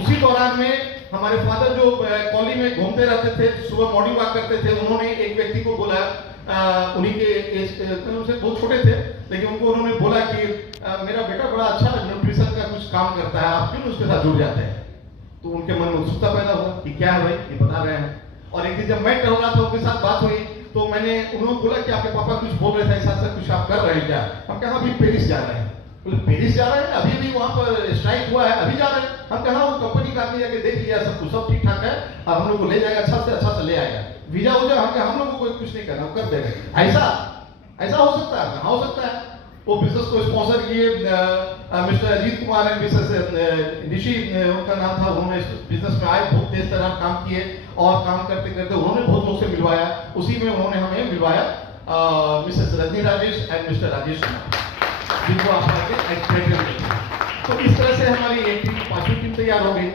उसी दौरान में हमारे फादर जो कॉलोनी में घूमते रहते थे, सुबह मॉर्निंग वॉक करते थे, उन्होंने एक व्यक्ति को बोला, उन्हीं के उनसे बहुत छोटे थे, लेकिन उनको उन्होंने बोला कि मेरा बेटा बड़ा अच्छा न्यूट्रिशन का कुछ काम करता है, आप क्यों उसके साथ जुड़ जाते हैं? तो उनके मन में उत्सुकता पैदा हुआ कि क्या है भाई, ये बता रहे हैं। और एक दिन जब मैं टहल रहा था, उनके साथ बात हुई तो उन्होंने बोला कि आपके पापा कुछ बोल रहे थे, ऐसा कुछ आप कर रहे हैं क्या? हम कहा अभी पेरिस जा रहे हैं। बोले पेरिस जा रहे हैं? अभी भी वहाँ पर स्ट्राइक हुआ है, अभी जा रहे हैं? हम कहा वो कंपनी का आदमी जाके देख लिया, सब कुछ सब ठीक ठाक है और हम लोग को ले जाएगा, अच्छा से ले आएगा, वीजा हो जाए। हम लोगों को कुछ नहीं करना, कर देगा। ऐसा हो सकता है? कहाँ हो सकता है? वो बिजनेस को स्पॉन्सर किए mister Ajit Kumar and Mrs Nishi, उनका नाम था। उन्होंने इस बिजनेस में आए, बहुत तेज तरह काम किए और काम करते करते उन्होंने बहुत लोग से मिलवाया। उसी में उन्होंने हमें मिलवाया Mrs Rajni Rajesh and Mr Rajesh Kumar, जिनको आप तो इस तरह से हमारी एक टीम, 5वीं टीम तैयार हो गई।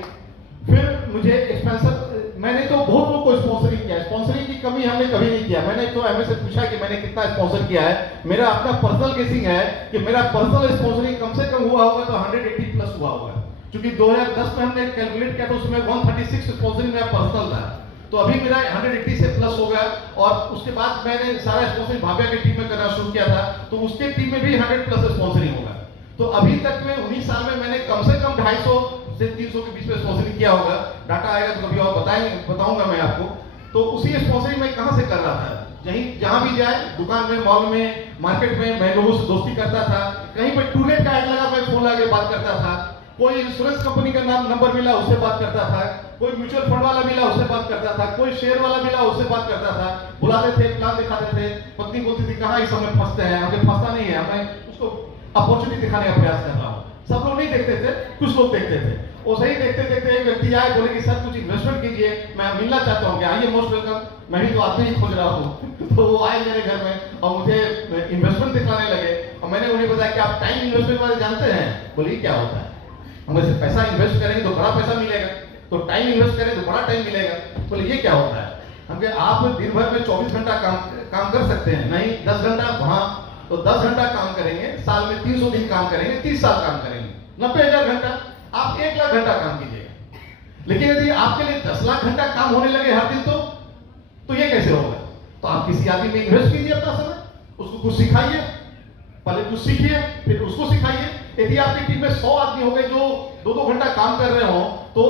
फिर मुझे एक्सपेंशन, मैंने तो बहुत लोग को स्पॉन्सरिंग किया, स्पॉन्सरिंग की कमी हमने कभी नहीं किया। मैंने तो एमए से पूछा कि मैंने कितना स्पॉन्सर किया है, मेरा अपना पर्सनल गेसिंग है कि मेरा पर्सनल स्पॉन्सरिंग कम से कम हुआ होगा तो 180 प्लस हुआ होगा, क्योंकि 2010 में हमने कैलकुलेट किया तो उसमें 136 स्पॉन्सरिंग मेरा पर्सनल था। तो अभी मेरा 180 से प्लस हो गया। और उसके बाद मैंने सारा स्पॉन्सरिंग भाव्या की टीम में करना शुरू किया था, तो उसके टीम में भी 100 प्लस स्पॉन्सरिंग होगा। तो अभी तक में 19 साल में मैंने कम से कम 250 से 300 के बीच में स्पॉन्सरिंग किया होगा। डाटा आएगा तो कभी और बताऊंगा मैं आपको। तो उसी स्पॉन्सरिंग मैं कहां से कर रहा था, जहां भी जाए, दुकान में, मॉल में, मार्केट में, मैं लोगों से दोस्ती करता था। कहीं पर टूलेट का ऐड लगा, मैं फोन लगा के बात करता था। कोई इंश्योरेंस कंपनी का नंबर मिला, उससे बात करता था। कोई म्यूचुअल फंड वाला मिला, उससे बात करता था। कोई शेयर वाला मिला, उससे बात करता था। बुलाते थे, प्लान दिखाते थे। पत्नी बोलती थी कहाँ इस समय फंसते हैं, हमें फंसता नहीं है, मैं उसको अपॉर्चुनिटी दिखाने का प्रयास कर रहा हूँ। सब लोग नहीं देखते थे, कुछ लोग देखते थे। वो सही देखते देखते एक व्यक्ति आए, बोले कि सर कुछ इन्वेस्टमेंट कीजिए, मैं मिलना चाहता हूँ। आइए, मोस्ट वेलकम, मैं भी तो आदमी ही खोज रहा हूँ। तो वो आए मेरे घर में और मुझे इन्वेस्टमेंट दिखाने लगे। और मैंने उन्हें बताया कि आप टाइम इन्वेस्टमेंट वाले जानते हैं? बोले क्या होता है? हम ऐसे पैसा इन्वेस्ट करेंगे तो बड़ा पैसा मिलेगा, तो टाइम इन्वेस्ट करें तो बड़ा टाइम मिलेगा। बोले ये क्या होता है? हम कहे आप दिन भर में 24 घंटा काम कर सकते हैं। नहीं, 10 घंटा। वहां तो 10 घंटा काम करेंगे, साल में 300 दिन काम करेंगे, 30 साल काम करेंगे, 90,000 घंटा। आप 1 लाख घंटा काम कीजिएगा। लेकिन यदि आपके लिए 10 लाख घंटा काम होने लगे हर दिन, तो ये कैसे होगा? तो आप किसी आदमी में इन्वेस्ट कीजिए अपना समय, उसको कुछ सिखाइए, पहले कुछ सीखिए, फिर उसको सिखाइए। यदि आपकी टीम में 100 आदमी हो गए जो 2-2 घंटा काम कर रहे हो, तो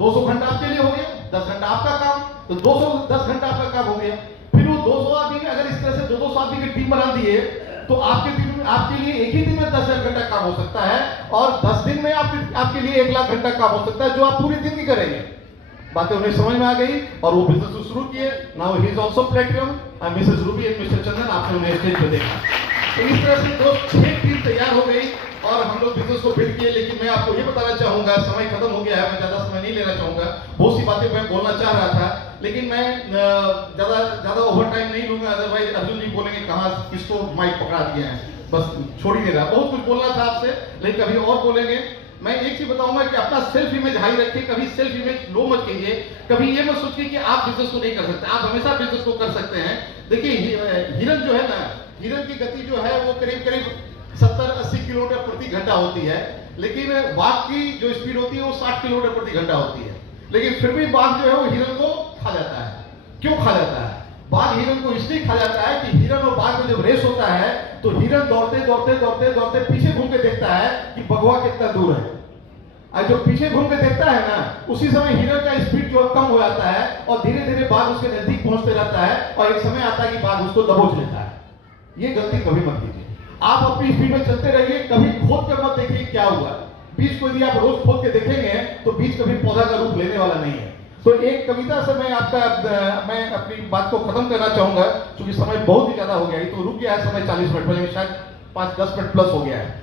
200 घंटा आपके लिए हो गया, 10 घंटा आपका काम, तो 210 घंटा आपका काम हो गया। फिर वो 200 आदमी में अगर इस तरह से 200 आदमी की टीम बना दिए, तो आपके लिए एक ही दिन में 10,000 घंटा काम हो सकता है, और 10 दिन में आपके लिए 1 लाख घंटा काम हो सकता है, जो आप पूरी दिन की करेंगे। बातें उन्हें समझ में आ गई और वो बिजनेस शुरू किए। Now he is also platinum and Mrs Ruby and Mr Chandan, आपने उन्हें स्टेज पे देखा। तो इस तरह से 6 टीम तैयार हो गई और हम लोग बिजनेस को बिल्ड किए। लेकिन मैं आपको ये बताना चाहूंगा, समय खत्म हो गया है, मैं ज्यादा समय नहीं लेना चाहूंगा। बहुत सी बातें मैं बोलना चाह रहा था, लेकिन मैं ज्यादा ओवर टाइम नहीं लूंगा, अदरवाइज अर्जुन जी बोलेंगे कहाँ किसको माइक पकड़ा दिया है, बस छोड़ ही नहीं रहा। बहुत कुछ बोलना था आपसे, लेकिन कभी और बोलेंगे। मैं एक चीज बताऊंगा कि अपना सेल्फ इमेज हाई रखिए, कभी सेल्फ इमेज लो मत कीजिए। कभी ये मत सोचिए कि आप बिजनेस को नहीं कर सकते, आप हमेशा बिजनेस को कर सकते हैं। देखिए हिरन जो है ना, हिरन की गति जो है वो करीब 70-80 किलोमीटर प्रति घंटा होती है, लेकिन बाघ की जो स्पीड होती है वो 60 किलोमीटर प्रति घंटा होती है। लेकिन फिर भी बाघ जो है वो हिरन को खा जाता है। क्यों खा जाता है? बाघ हिरन को इसलिए खा जाता है कि हिरन और बाघ में जब रेस होता है तो हिरन दौड़ते पीछे घूम के देखता है कि बगवा कितना दूर है। और जो पीछे घूम के देखता है ना, उसी समय हिरन का स्पीड जो कम हो जाता है और धीरे धीरे बाघ उसके नजदीक पहुंचते रहता है, और एक समय आता है कि बाघ उसको दबोच लेता है। ये गलती कभी मत कीजिए। आप अपनी स्पीड में चलते रहिए, कभी खोद कर मत देखिए क्या हुआ। बीज को यदि आप रोज खोद के देखेंगे तो बीज कभी पौधा का रूप लेने वाला नहीं है। तो एक कविता से मैं अपनी बात को खत्म करना चाहूंगा, क्योंकि समय बहुत ही ज्यादा हो गया है। तो रुक गया है समय 40 मिनट, पहले शायद 5-10 मिनट प्लस हो गया है।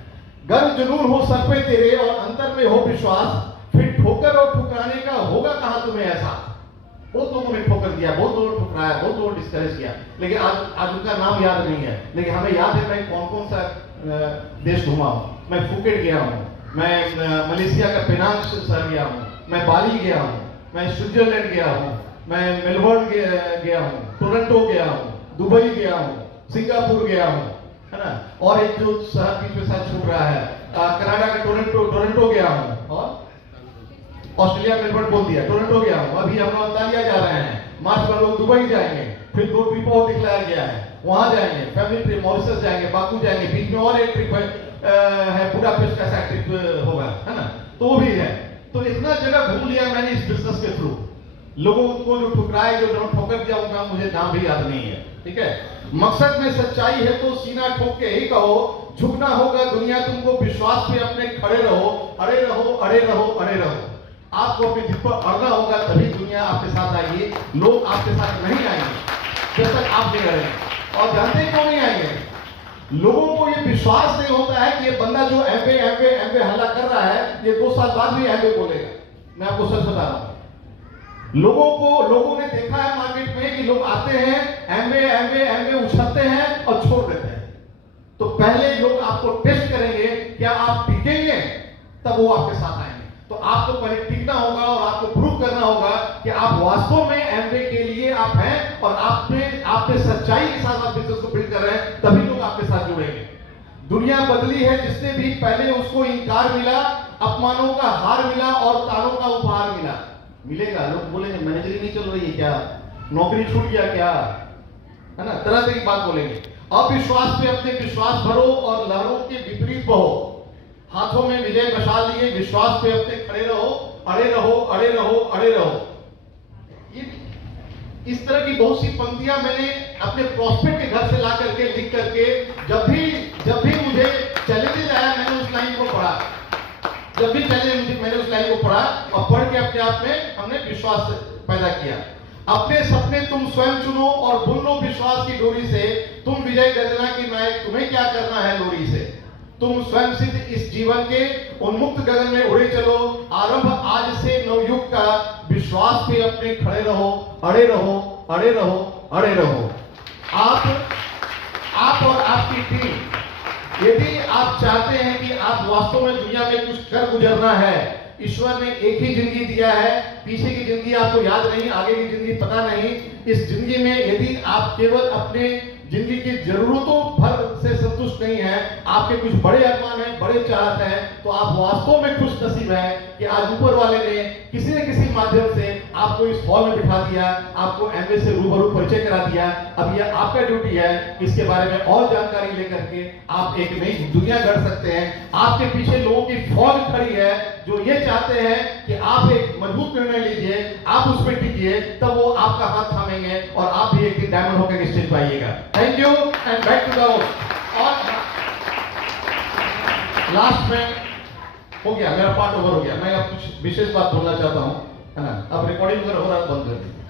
गर्व जुनून हो सर पे तेरे और अंतर में हो विश्वास, फिर ठोकर और ठुकराने का होगा कहां तुम्हें ऐसा। बहुत लोगों ने ठोकर दिया, बहुत लोगों ने ठुकराया, बहुत लोगों ने डिस्करेज किया, लेकिन आज उनका नाम याद नहीं है। लेकिन हमें याद है मैं कौन कौन सा देश घूमा हूं। मैं फुकेट गया हूं, मैं मलेशिया का पेनांग शहर गया हूं, मैं बाली गया हूं, मैं स्विट्जरलैंड गया हूं, मैं मेलबर्न गया हूं, टोरंटो गया हूं, दुबई गया हूं, सिंगापुर गया हूं, है ना। और एक जो शहर बीच में साथ छूट रहा है, कनाडा का टोरंटो गया हूं, और ऑस्ट्रेलिया मेलबर्न बोल दिया, टोरंटो गया हूं। अभी हम लोग अंतालिया जा रहे हैं, मार्च में लोग दुबई जाएंगे, फिर 2 ट्रिप और दिखलाया गया है, वहां जाएंगे, फैमिली ट्रिप मॉरिशस जाएंगे, बाकू जाएंगे, बीच में और एक ट्रिप है बुडापेस्ट का ऐसा ट्रिप होगा, है ना। तो वो भी है। तो इतना जगह घूम लिया मैंने इस बिजनेस के थ्रू। लोगों को जो ठुकराए, जो ठोकर दिया, उनका मुझे नाम भी याद नहीं है, ठीक है। मकसद में सच्चाई है तो सीना ठोक के ही कहो, झुकना होगा दुनिया तुमको, विश्वास पे अपने खड़े रहो, अड़े रहो, अड़े रहो, अड़े रहो। आपको अपने जिद पर अड़ना होगा, तभी दुनिया आपके साथ आएगी। लोग आपके साथ नहीं आएंगे जब तक आप नहीं अड़ेंगे। और जानते क्यों नहीं आएंगे? लोगों को ये विश्वास नहीं होता है कि ये बंदा जो एमवे हल्ला कर रहा है, ये 2 साल बाद भी एमवे बोलेगा। मैं आपको सच बता रहा हूं। लोगों ने देखा है मार्केट में कि लोग आते हैं, एमवे उछलते हैं और छोड़ देते हैं। तो पहले लोग आपको टेस्ट करेंगे, क्या आप टिकेंगे, तब वो आपके साथ आएंगे। तो आपको पहले टिकना होगा और आपको प्रूव करना होगा कि आप वास्तव में एमवे के लिए आप हैं, और आपने सच्चाई के साथ आप बिजनेस को बिल्ड कर रहे हैं, तभी लोग आपके साथ जुड़ेंगे। दुनिया बदली है जिसने भी पहले उसको इंकार मिला, अपमानों का हार मिला और तानों का उपहार मिला। मिलेगा, लोग बोलेंगे मैनेजरी नहीं चल रही है क्या, नौकरी छूट गया क्या, है ना, तरह तरह की बात बोलेंगे। अविश्वास पे अपने विश्वास भरो और लहरों के विपरीत बहो, हाथों में विजय बसा लिए, विश्वास पे अपने खड़े रहो, अड़े रहो, अड़े रहो, अड़े रहो। ये इस तरह की बहुत सी पंक्तियां मैंने अपने प्रॉस्पेक्ट के घर से ला करके लिख करके, जब भी मुझे चैलेंजेस आया, मैंने उस लाइन को पढ़ा। जब भी चैलेंज, मैंने उस लाइन को पढ़ा और पढ़ के अपने आप में हमने विश्वास पैदा किया। अपने सपने तुम स्वयं चुनो और बुन लो विश्वास की डोरी से, तुम विजय गर्जना की नायक, तुम्हें क्या करना है लोरी से। तुम स्वयं सिद्ध इस जीवन के उन्मुक्त गगन में उड़े चलो, आरंभ आज से नवयुग का, विश्वास पे अपने खड़े रहो, अड़े रहो, अड़े रहो, अड़े रहो। आप और आपकी टीम, यदि आप चाहते हैं कि आप वास्तव में दुनिया में कुछ कर गुजरना है, ईश्वर ने एक ही जिंदगी दिया है, पीछे की जिंदगी आपको याद नहीं, आगे की जिंदगी पता नहीं। इस जिंदगी में यदि आप केवल अपने जिंदगी की जरूरतों भर से संतुष्ट नहीं है, आपके कुछ बड़े अरमान हैं, बड़े चाहत हैं, तो आप वास्तव में खुश नसीब है कि आज ऊपर वाले ने किसी न किसी माध्यम से आपको इस हॉल में बिठा दिया, आपको एमवे से रूबरू परिचय करा दिया। अब यह आपका ड्यूटी है, इसके बारे में और जानकारी लेकर के आप एक नई दुनिया गढ़ सकते हैं। आपके पीछे लोगों की फौज खड़ी है जो ये चाहते हैं कि आप एक मजबूत निर्णय लीजिए, आप उसमें टिकिए, तब वो आपका हाथ थामेंगे और आप भी एक दिन डायमंड होकर स्टेज पर आइएगा। Thank you and back to the host. और लास्ट में हो गया, मेरा पार्ट ओवर हो गया। मैं अब कुछ विशेष बात बोलना चाहता हूं, है ना। अब रिकॉर्डिंग अगर हो रहा है बंद कर दीजिए।